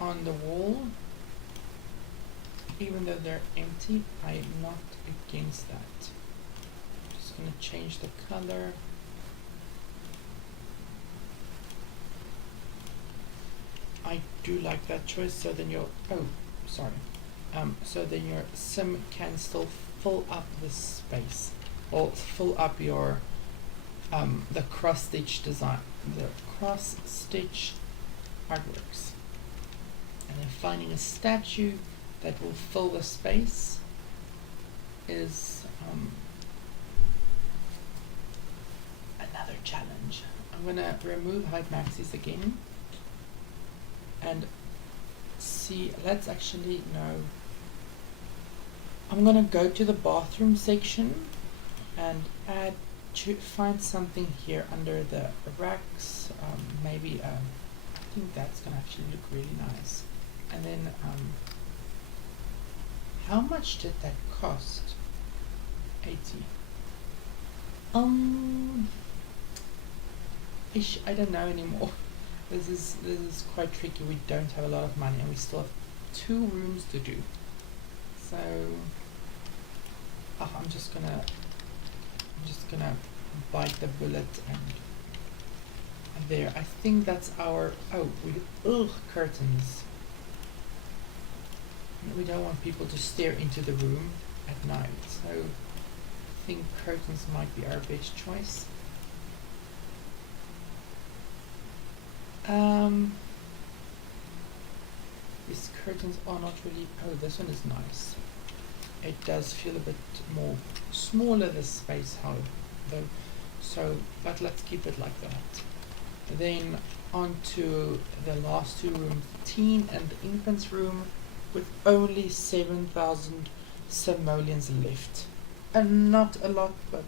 on the wall. Even though they're empty, I'm not against that. Just gonna change the color. I do like that choice. So then so then your sim can still fill up the space, or fill up your the cross stitch design, the cross stitch artworks, and then finding a statue that will fill the space is another challenge. I'm gonna remove hide maxis again and see. Let's actually no. I'm gonna go to the bathroom section and add to find something here under the racks. Maybe I think that's gonna actually look really nice. And then how much did that cost? 80. I don't know anymore. This is quite tricky. We don't have a lot of money and we still have 2 rooms to do. So I'm just gonna bite the bullet and there. I think that's our curtains. We don't want people to stare into the room at night, so I think curtains might be our best choice. These curtains are not really. Oh, this one is nice. It does feel a bit more smaller, this space, though. So, but let's keep it like that. Then on to the last 2 rooms, teen and the infants room, with only 7,000 simoleons left. And not a lot, but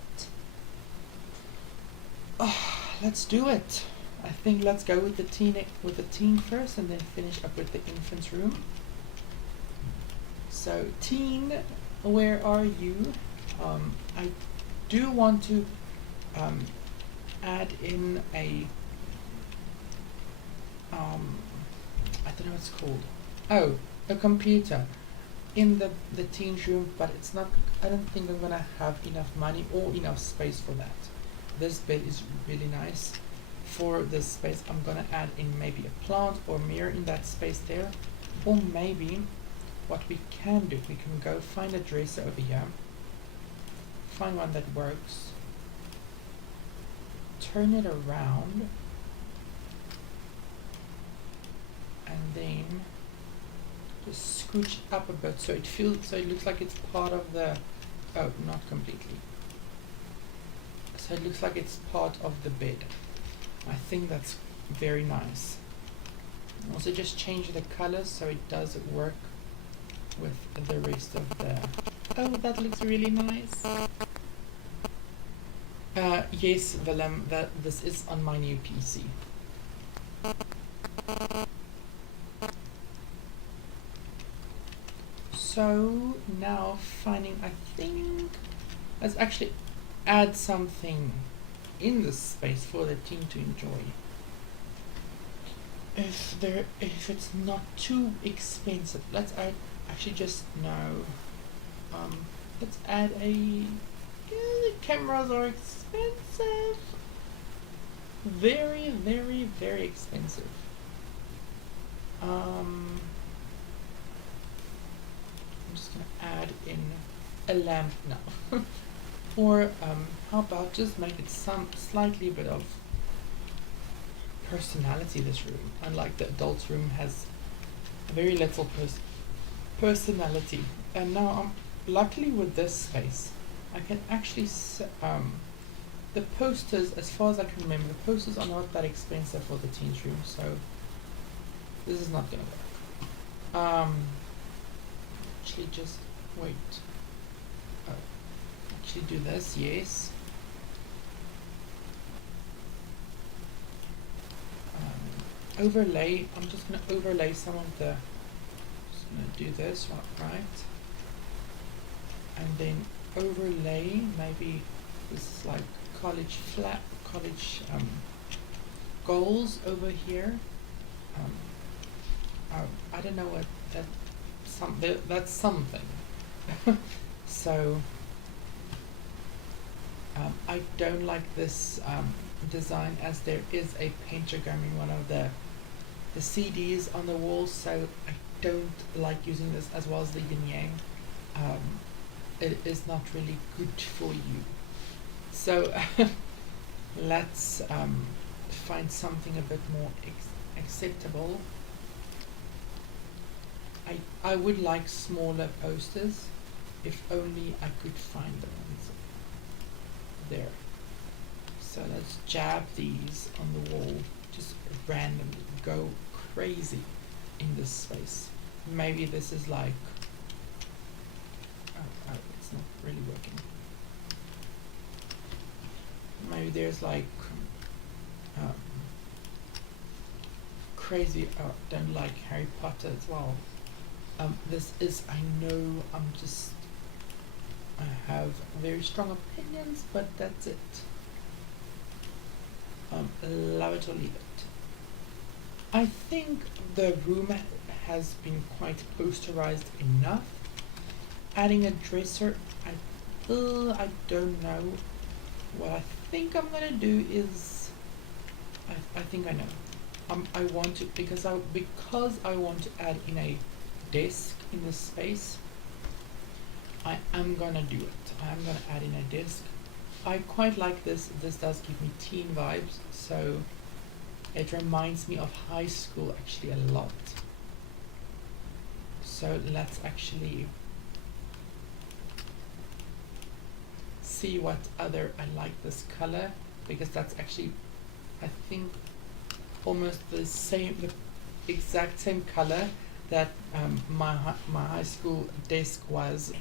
let's do it. I think let's go with the teen first and then finish up with the infants room. So teen, where are you? I do want to add in a I don't know what it's called. Oh, a computer in the teen's room, but it's not. I don't think I'm gonna have enough money or enough space for that. This bed is really nice. For this space, I'm gonna add in maybe a plant or mirror in that space there, or maybe what we can do, we can go find a dresser over here, find one that works, turn it around, and then just scooch up a bit so it looks like it's part of the, not completely, so it looks like it's part of the bed. I think that's very nice. Also just change the colors so it does work with the rest of the. Oh, that looks really nice. Yes, Willem, this is on my new PC. So now finding, I think, let's actually add something in this space for the team to enjoy. If it's not too expensive, let's add. Actually, just no. Let's add a. The cameras are expensive. Very, very, very expensive. I'm just gonna add in a lamp now. Or how about just make it some slightly bit of personality, this room. Unlike the adults room has very little personality. And now luckily with this space I can actually the posters, as far as I can remember, the posters are not that expensive for the teens room, so this is not gonna work. Actually just wait. Actually do this, yes. Overlay, I'm just going to overlay some of the, just going to do this, right, and then overlay, maybe this is like college goals over here. I don't know what that's something. So I don't like this design, as there is a pentagram in one of the CDs on the wall, so I don't like using this, as well as the yin yang. It is not really good for you. So let's find something a bit more acceptable. I would like smaller posters, if only I could find the ones there. So let's jab these on the wall, just randomly go crazy in this space. Maybe this is like, oh, it's not really working. Maybe there's like crazy, don't like Harry Potter as well. This is, I know, I have very strong opinions, but that's it. Love it or leave it. I think the room has been quite posterized enough. Adding a dresser, I don't know. What I think I'm gonna do is, I think I know. I want to, because I want to add in a desk in this space. I am gonna do it. I am gonna add in a desk. I quite like this. This does give me teen vibes, so it reminds me of high school actually a lot. So let's actually see what other, I like this color, because that's actually, I think, almost the exact same color that my high school desk was.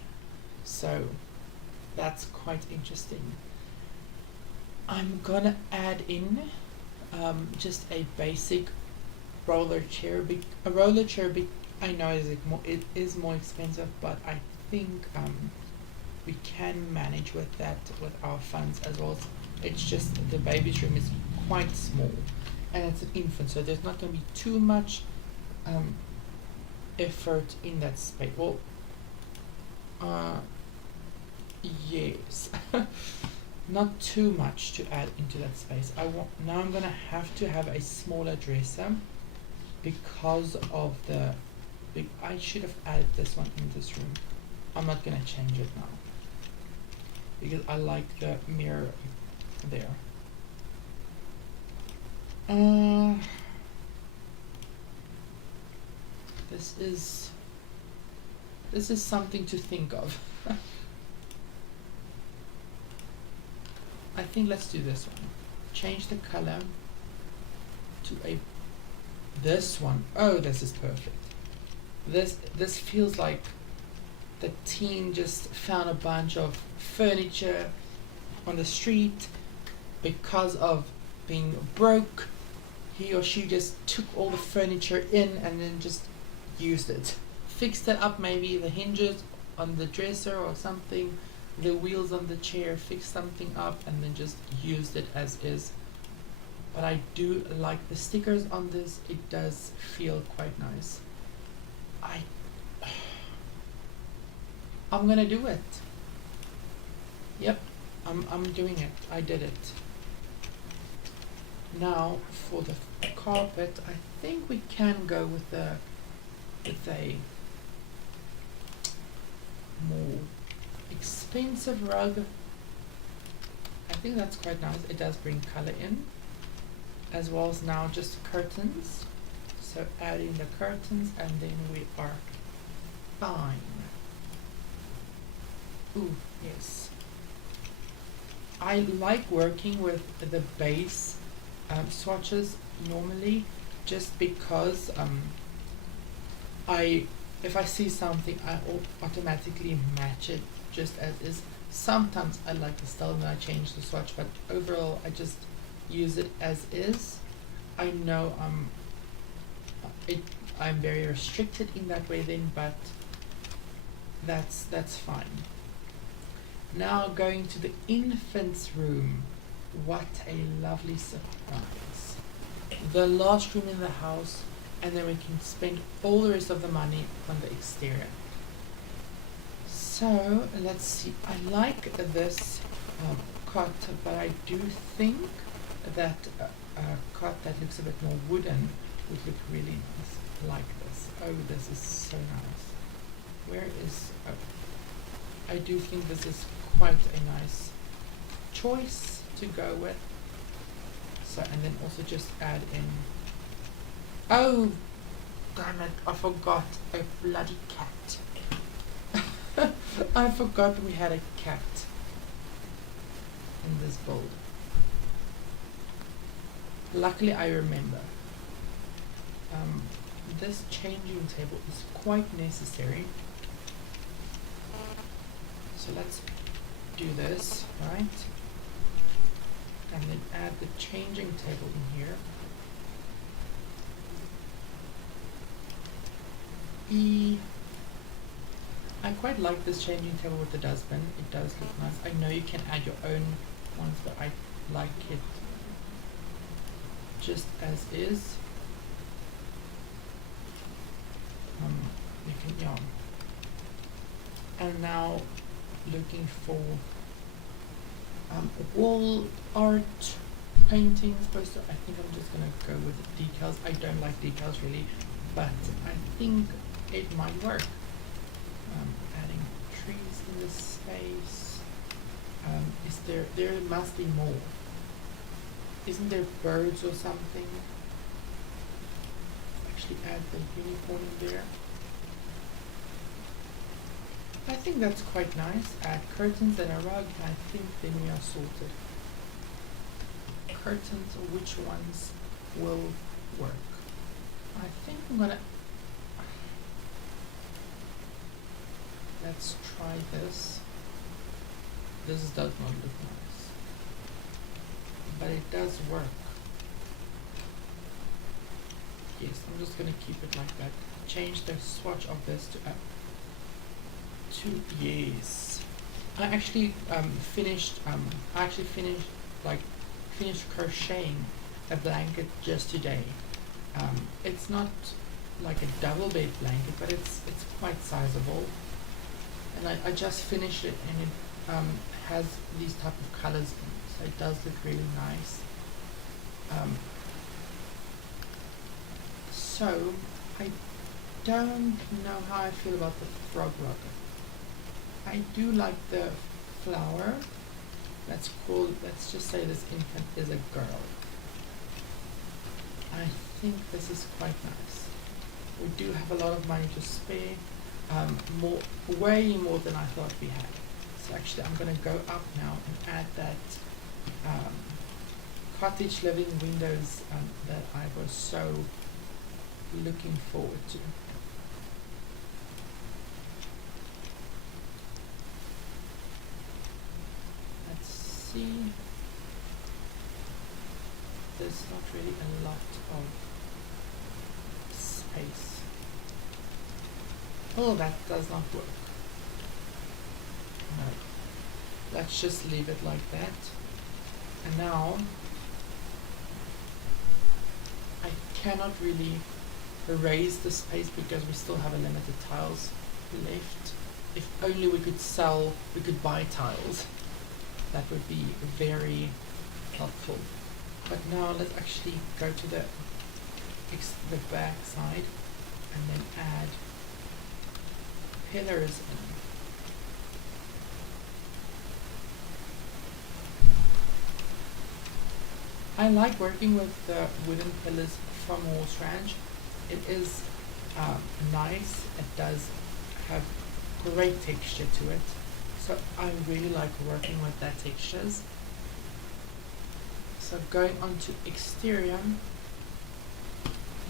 So that's quite interesting. I'm gonna add in just a basic roller chair. I know it is more expensive, but I think we can manage with that with our funds as well. It's just the baby's room is quite small, and it's an infant, so there's not going to be too much effort in that space. Well, yes. Not too much to add into that space. Now I'm gonna have to have a smaller dresser because of I should have added this one in this room. I'm not gonna change it now because I like the mirror there. This is something to think of. I think let's do this one. Change the color to this one. Oh, this is perfect. This feels like the teen just found a bunch of furniture on the street because of being broke. He or she just took all the furniture in and then just used it. Fixed it up, maybe the hinges on the dresser or something, the wheels on the chair, fixed something up and then just used it as is. But I do like the stickers on this. It does feel quite nice. I'm gonna do it. Yep, I'm doing it. I did it. Now for the carpet, I think we can go with a more expensive rug. I think that's quite nice. It does bring color in, as well as now just curtains. So adding the curtains and then we are fine. Ooh, yes. I like working with the base swatches normally, just because if I see something, I automatically match it just as is. Sometimes I like the style and I change the swatch, but overall I just use it as is. I know I'm very restricted in that way then, but that's fine. Now going to the infant's room. What a lovely surprise. The last room in the house, and then we can spend all the rest of the money on the exterior. So let's see, I like this cot, but I do think that a cot that looks a bit more wooden would look really nice like this. Oh, this is so nice. Where is, I do think this is quite a nice choice to go with. So, and then also just add in, oh damn it, I forgot a bloody cat. I forgot we had a cat in this build. Luckily I remember. This changing table is quite necessary. So let's do this, right? And then add the changing table in here. I quite like this changing table with the dustbin. It does look nice. I know you can add your own ones, but I like it just as is. You can, yeah. And now looking for wall art painting poster. I think I'm just gonna go with the decals. I don't like decals really, but I think it might work. Adding trees in this space. Is there must be more. Isn't there birds or something? Actually add the unicorn in there. I think that's quite nice. Add curtains and a rug, and I think then we are sorted. Curtains, which ones will work? I think I'm gonna, let's try this. This does not look nice, but it does work. Yes, I'm just gonna keep it like that. Change the swatch of this to yes. I actually finished crocheting a blanket just today. It's not like a double bed blanket, but it's quite sizable. And I just finished it, and it has these type of colors in it, so it does look really nice. So I don't know how I feel about the frog rug. I do like the flower. Let's just say this infant is a girl. I think this is quite nice. We do have a lot of money to spare, way more than I thought we had. So actually I'm going to go up now and add that cottage living windows that I was so looking forward to. Let's see. There's not really a lot of space. Oh, that does not work. No. Let's just leave it like that. And now I cannot really erase the space because we still have a limited tiles left. If only we could buy tiles. That would be very helpful. But now let's actually go to the back side and then add pillars in. I like working with the wooden pillars from Horse Ranch. It is nice. It does have great texture to it. So I really like working with that textures. So going on to exterior,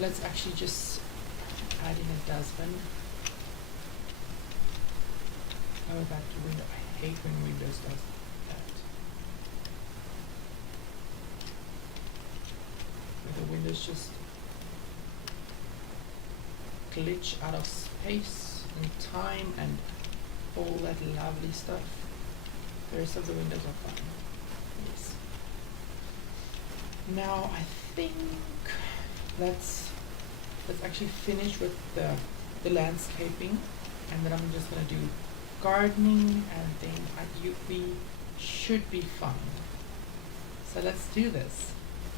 let's actually just add in a dustbin. Oh, that window. I hate when Windows does that. Where the windows just glitch out of space and time and all that lovely stuff. The rest of the windows are fine. Yes. Now I think let's actually finish with the landscaping, and then I'm just gonna do gardening, and then we should be fine. So let's do this.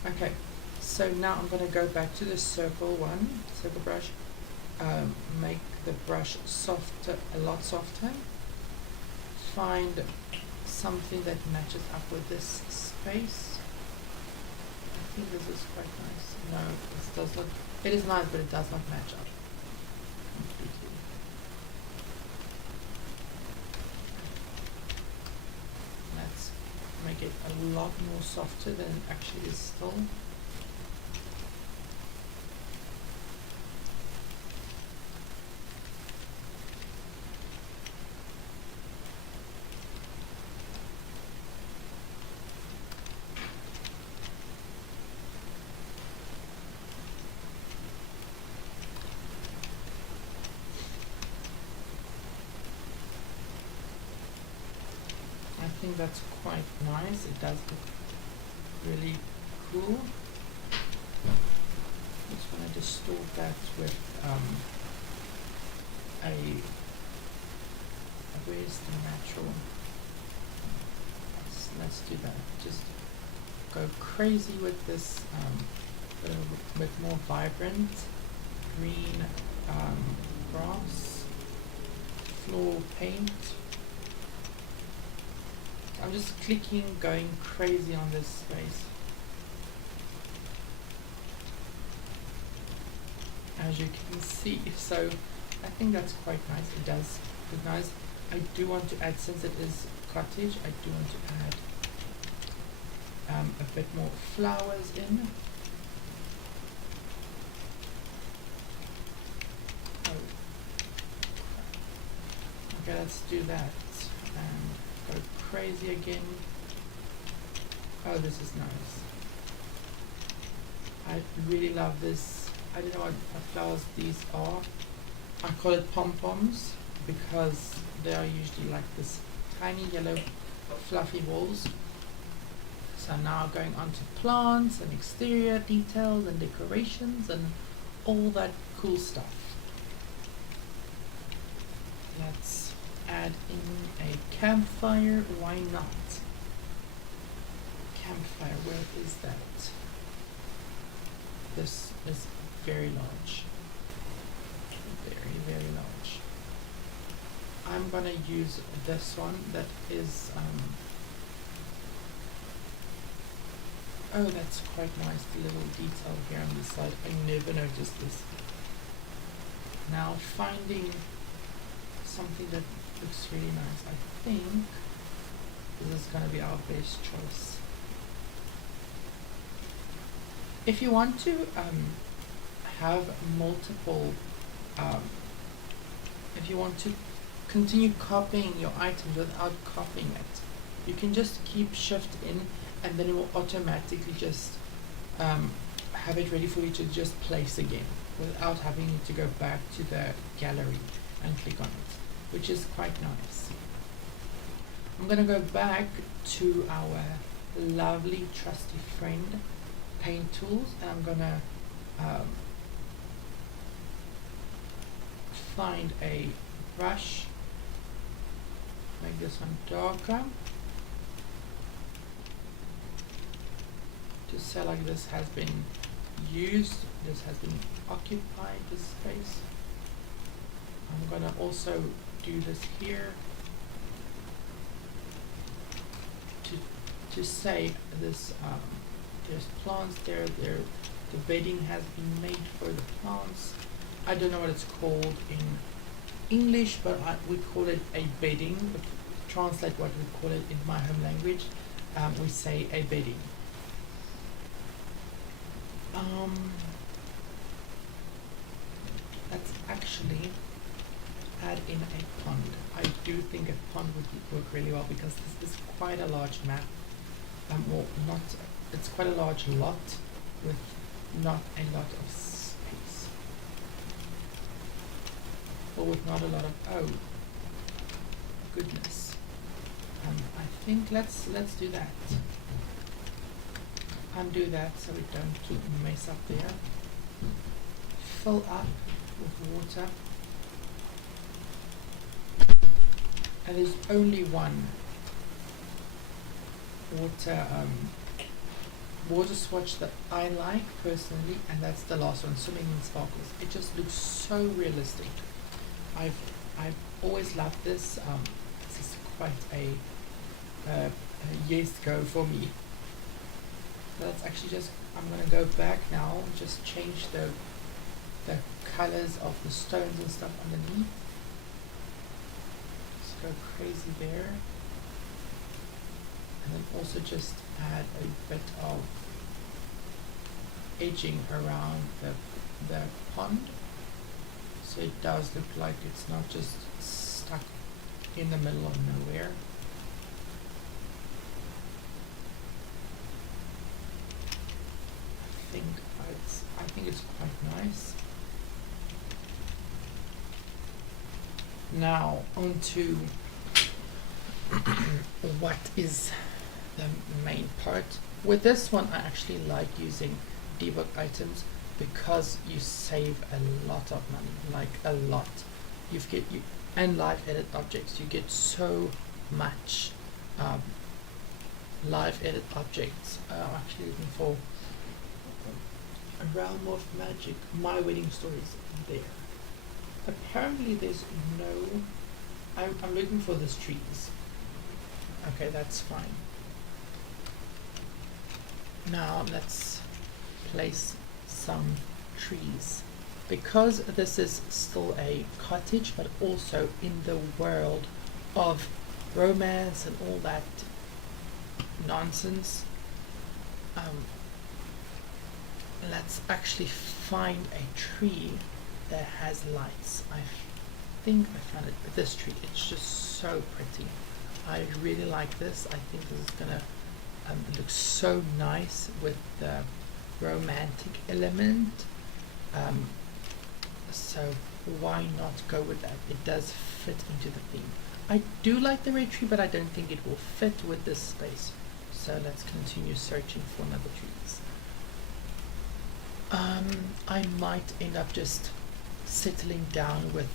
Okay, so now I'm gonna go back to the circle brush, make the brush softer, a lot softer, find something that matches up with this space. I think this is quite nice. No, this does not. It is nice, but it does not match up completely. Let's make it a lot more softer than it actually is still. I think that's quite nice. It does look really cool. Just want to distort that with where's the natural? Let's do that. Just go crazy with this with more vibrant green grass floor paint. I'm just clicking, going crazy on this space. As you can see, so I think that's quite nice. It does look nice. I do want to add, since it is cottage, I do want to add a bit more flowers in. Oh. Okay, let's do that. And go crazy again. Oh, this is nice. I really love this. I don't know what flowers these are. I call it pom-poms because they are usually like this tiny yellow fluffy balls. So now going on to plants and exterior details and decorations and all that cool stuff. Let's add in a campfire. Why not? Campfire, where is that? This is very large. Very, very large. I'm gonna use this one that is oh, that's quite nice, the little detail here on the side. I never noticed this. Now finding something that looks really nice. I think this is gonna be our best choice. If you want to have multiple, if you want to continue copying your items without copying it, you can just keep shift in and then it will automatically just have it ready for you to just place again without having to go back to the gallery and click on it, which is quite nice. I'm gonna go back to our lovely trusty friend Paint Tools, and I'm gonna find a brush, make this one darker, to say like this has been used, this has been occupied, this space. I'm gonna also do this here to say this there's plants there, the bedding has been made for the plants. I don't know what it's called in English, but we call it a bedding. Translate what we call it in my home language. We say a bedding. Let's actually add in a pond. I do think a pond would work really well because this is quite a large map. Well, not, it's quite a large lot with not a lot of space. Or with not a lot of, oh goodness. I think let's do that. Undo that so we don't keep mess up there. Fill up with water. And there's only one water swatch that I like personally, and that's the last one, Swimming in Sparkles. It just looks so realistic. I've always loved this. This is quite a yes go for me. Let's actually just, I'm gonna go back now, just change the colors of the stones and stuff underneath. Just go crazy there. And then also just add a bit of edging around the pond, so it does look like it's not just stuck in the middle of nowhere. I think it's quite nice. Now onto what is the main part. With this one, I actually like using debug items because you save a lot of money, like a lot. And live edit objects, you get so much live edit objects. I'm actually looking for A Realm of Magic, My Wedding Stories there. Apparently there's no, I'm looking for these trees. Okay, that's fine. Now let's place some trees. Because this is still a cottage, but also in the world of romance and all that nonsense, let's actually find a tree that has lights. I think I found it. This tree, it's just so pretty. I really like this. I think this is gonna look so nice with the romantic element. So why not go with that? It does fit into the theme. I do like the red tree, but I don't think it will fit with this space. So let's continue searching for another trees. I might end up just settling down with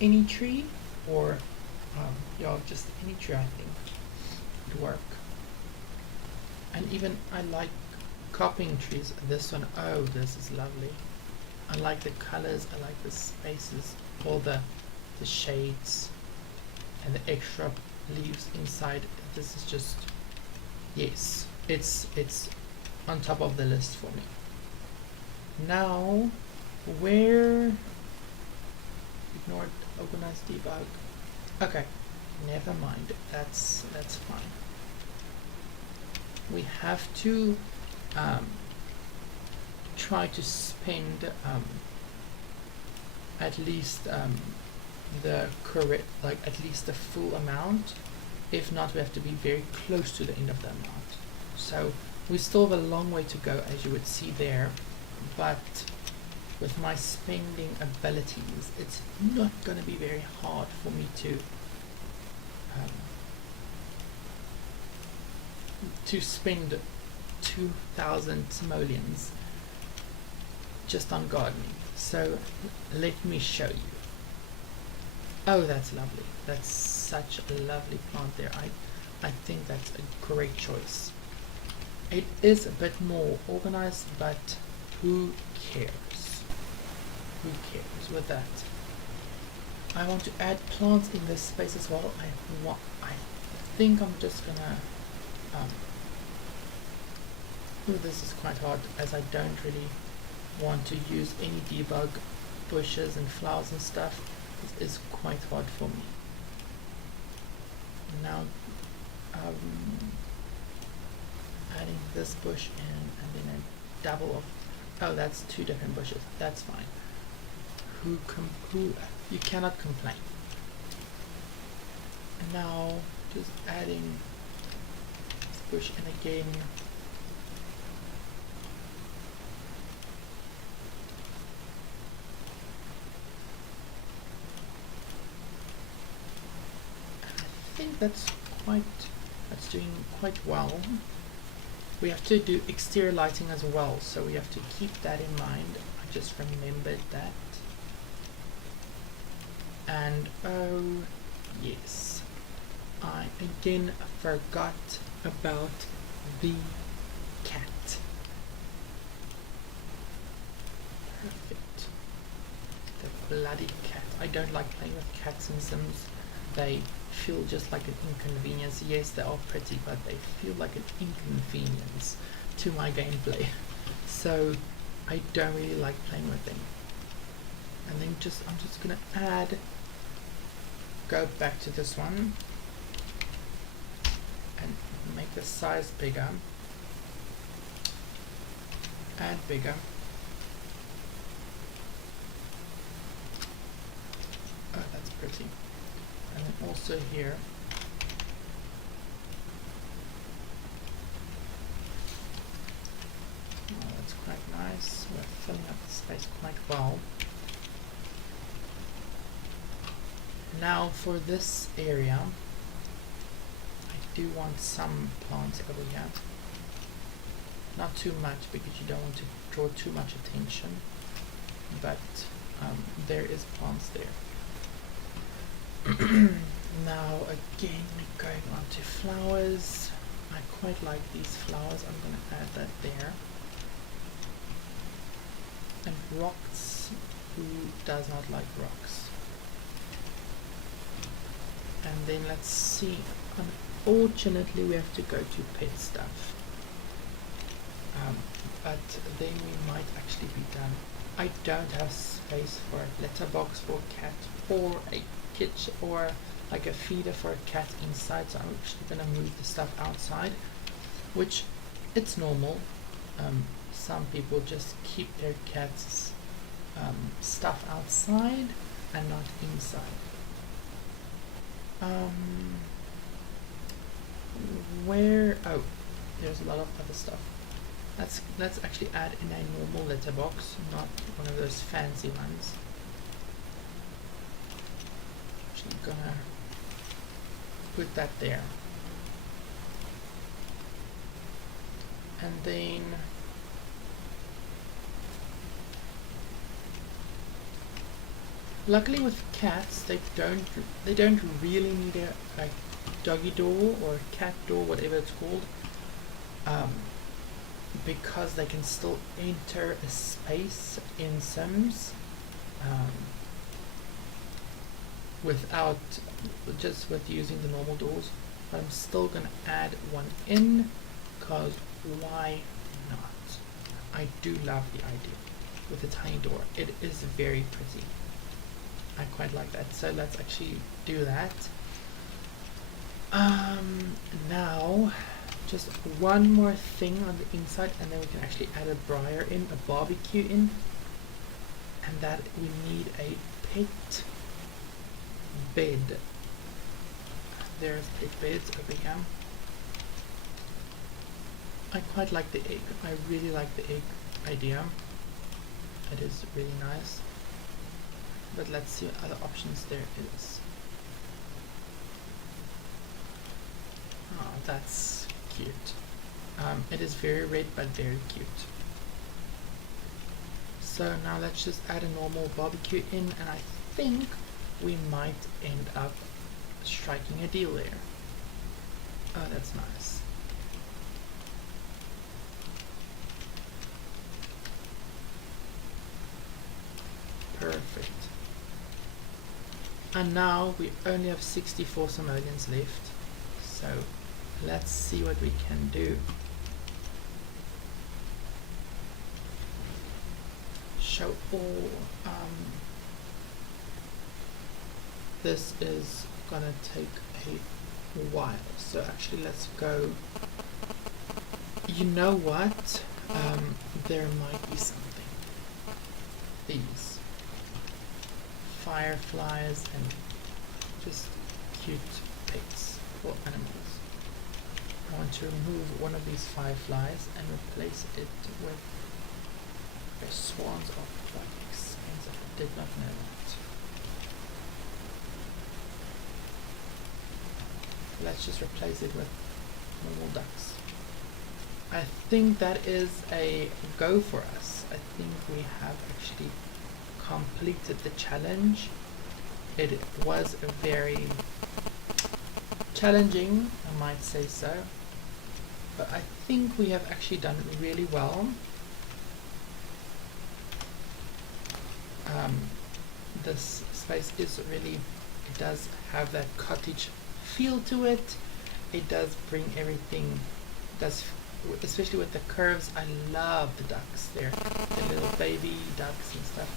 any tree, or yeah, just any tree. I think would work. And even I like copying trees. This one, oh, this is lovely. I like the colors, I like the spaces, all the shades and the extra leaves inside. This is just, yes, it's on top of the list for me. Now, where, ignore organize debug. Okay, never mind, that's fine. We have to try to spend at least the correct, like at least the full amount. If not, we have to be very close to the end of the amount. So we still have a long way to go, as you would see there, but with my spending abilities, it's not going to be very hard for me to spend 2,000 simoleons just on gardening. So let me show you. Oh, that's lovely. That's such a lovely plant there. I think that's a great choice. It is a bit more organized, but who cares? Who cares with that? I want to add plants in this space as well. I think I'm just gonna this is quite hard, as I don't really want to use any debug bushes and flowers and stuff. This is quite hard for me. Now adding this bush in, and then a double of, oh, that's two different bushes. That's fine. Who you cannot complain. And now just adding this bush in again. I think that's doing quite well. We have to do exterior lighting as well, so we have to keep that in mind. I just remembered that. And oh yes, I again forgot about the cat. Perfect. The bloody cat. I don't like playing with cats in Sims. They feel just like an inconvenience. Yes, they are pretty, but they feel like an inconvenience to my gameplay. So I don't really like playing with them. And then I'm just gonna go back to this one and make the size bigger, add bigger. Oh, that's pretty. And then also here, oh, that's quite nice. We're filling up the space quite well. Now for this area, I do want some plants over here. Not too much because you don't want to draw too much attention, but there is plants there. Now again we're going on to flowers. I quite like these flowers. I'm going to add that there. And rocks. Who does not like rocks? And then let's see. Unfortunately, we have to go to pet stuff. But then we might actually be done. I don't have space for a letterbox for a cat or a kitchen or like a feeder for a cat inside, so I'm actually going to move the stuff outside, which it's normal. Some people just keep their cats stuff outside and not inside. Oh, there's a lot of other stuff. Let's actually add in a normal letterbox, not one of those fancy ones. Actually gonna put that there. And then luckily with cats, they don't really need a doggy door or a cat door, whatever it's called, because they can still enter a space in Sims without just with using the normal doors. But I'm still gonna add one in because why not? I do love the idea with a tiny door. It is very pretty. I quite like that. So let's actually do that. Now just one more thing on the inside, and then we can actually add a briar in, a barbecue in, and that we need a pet bed. There's pet beds over here. I quite like the egg. I really like the egg idea. It is really nice. But let's see what other options there is. Oh, that's cute. It is very red but very cute. So now let's just add a normal barbecue in, and I think we might end up striking a deal there. Oh, that's nice. Perfect. And now we only have 64 simoleons left, so let's see what we can do. Show all. This is gonna take a while, so actually let's go. You know what? There might be something. These fireflies and just cute pets for animals. I want to remove one of these fireflies and replace it with a swans are quite expensive. I did not know that. Let's just replace it with normal ducks. I think that is a go for us. I think we have actually completed the challenge. It was very challenging, I might say so, but I think we have actually done really well. This space is really, it does have that cottage feel to it. It does bring everything, does, especially with the curves. I love the ducks there, the little baby ducks and stuff.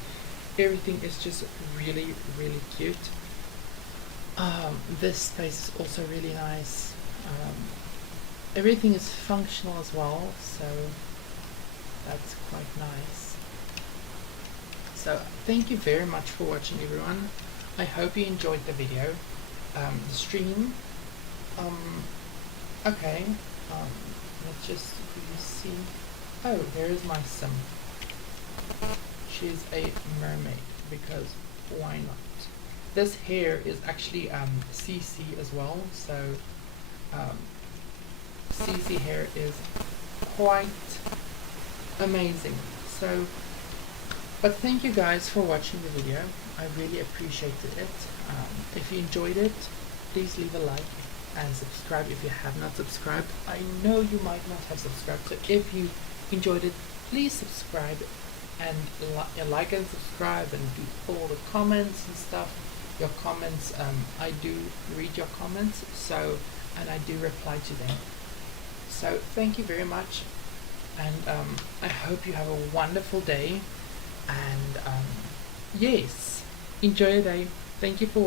Everything is just really, really cute. This space is also really nice. Everything is functional as well, so that's quite nice. So thank you very much for watching, everyone. I hope you enjoyed the video, the stream. Okay, let's just see. Oh, there is my sim. She's a mermaid, because why not? This hair is actually CC as well, so CC hair is quite amazing. So, but thank you guys for watching the video. I really appreciated it. If you enjoyed it, please leave a like and subscribe if you have not subscribed. I know you might not have subscribed, so if you enjoyed it, please subscribe and like and subscribe, and do all the comments and stuff. Your comments, I do read your comments, so, and I do reply to them. So thank you very much, and I hope you have a wonderful day, and yes, enjoy your day. Thank you for watching.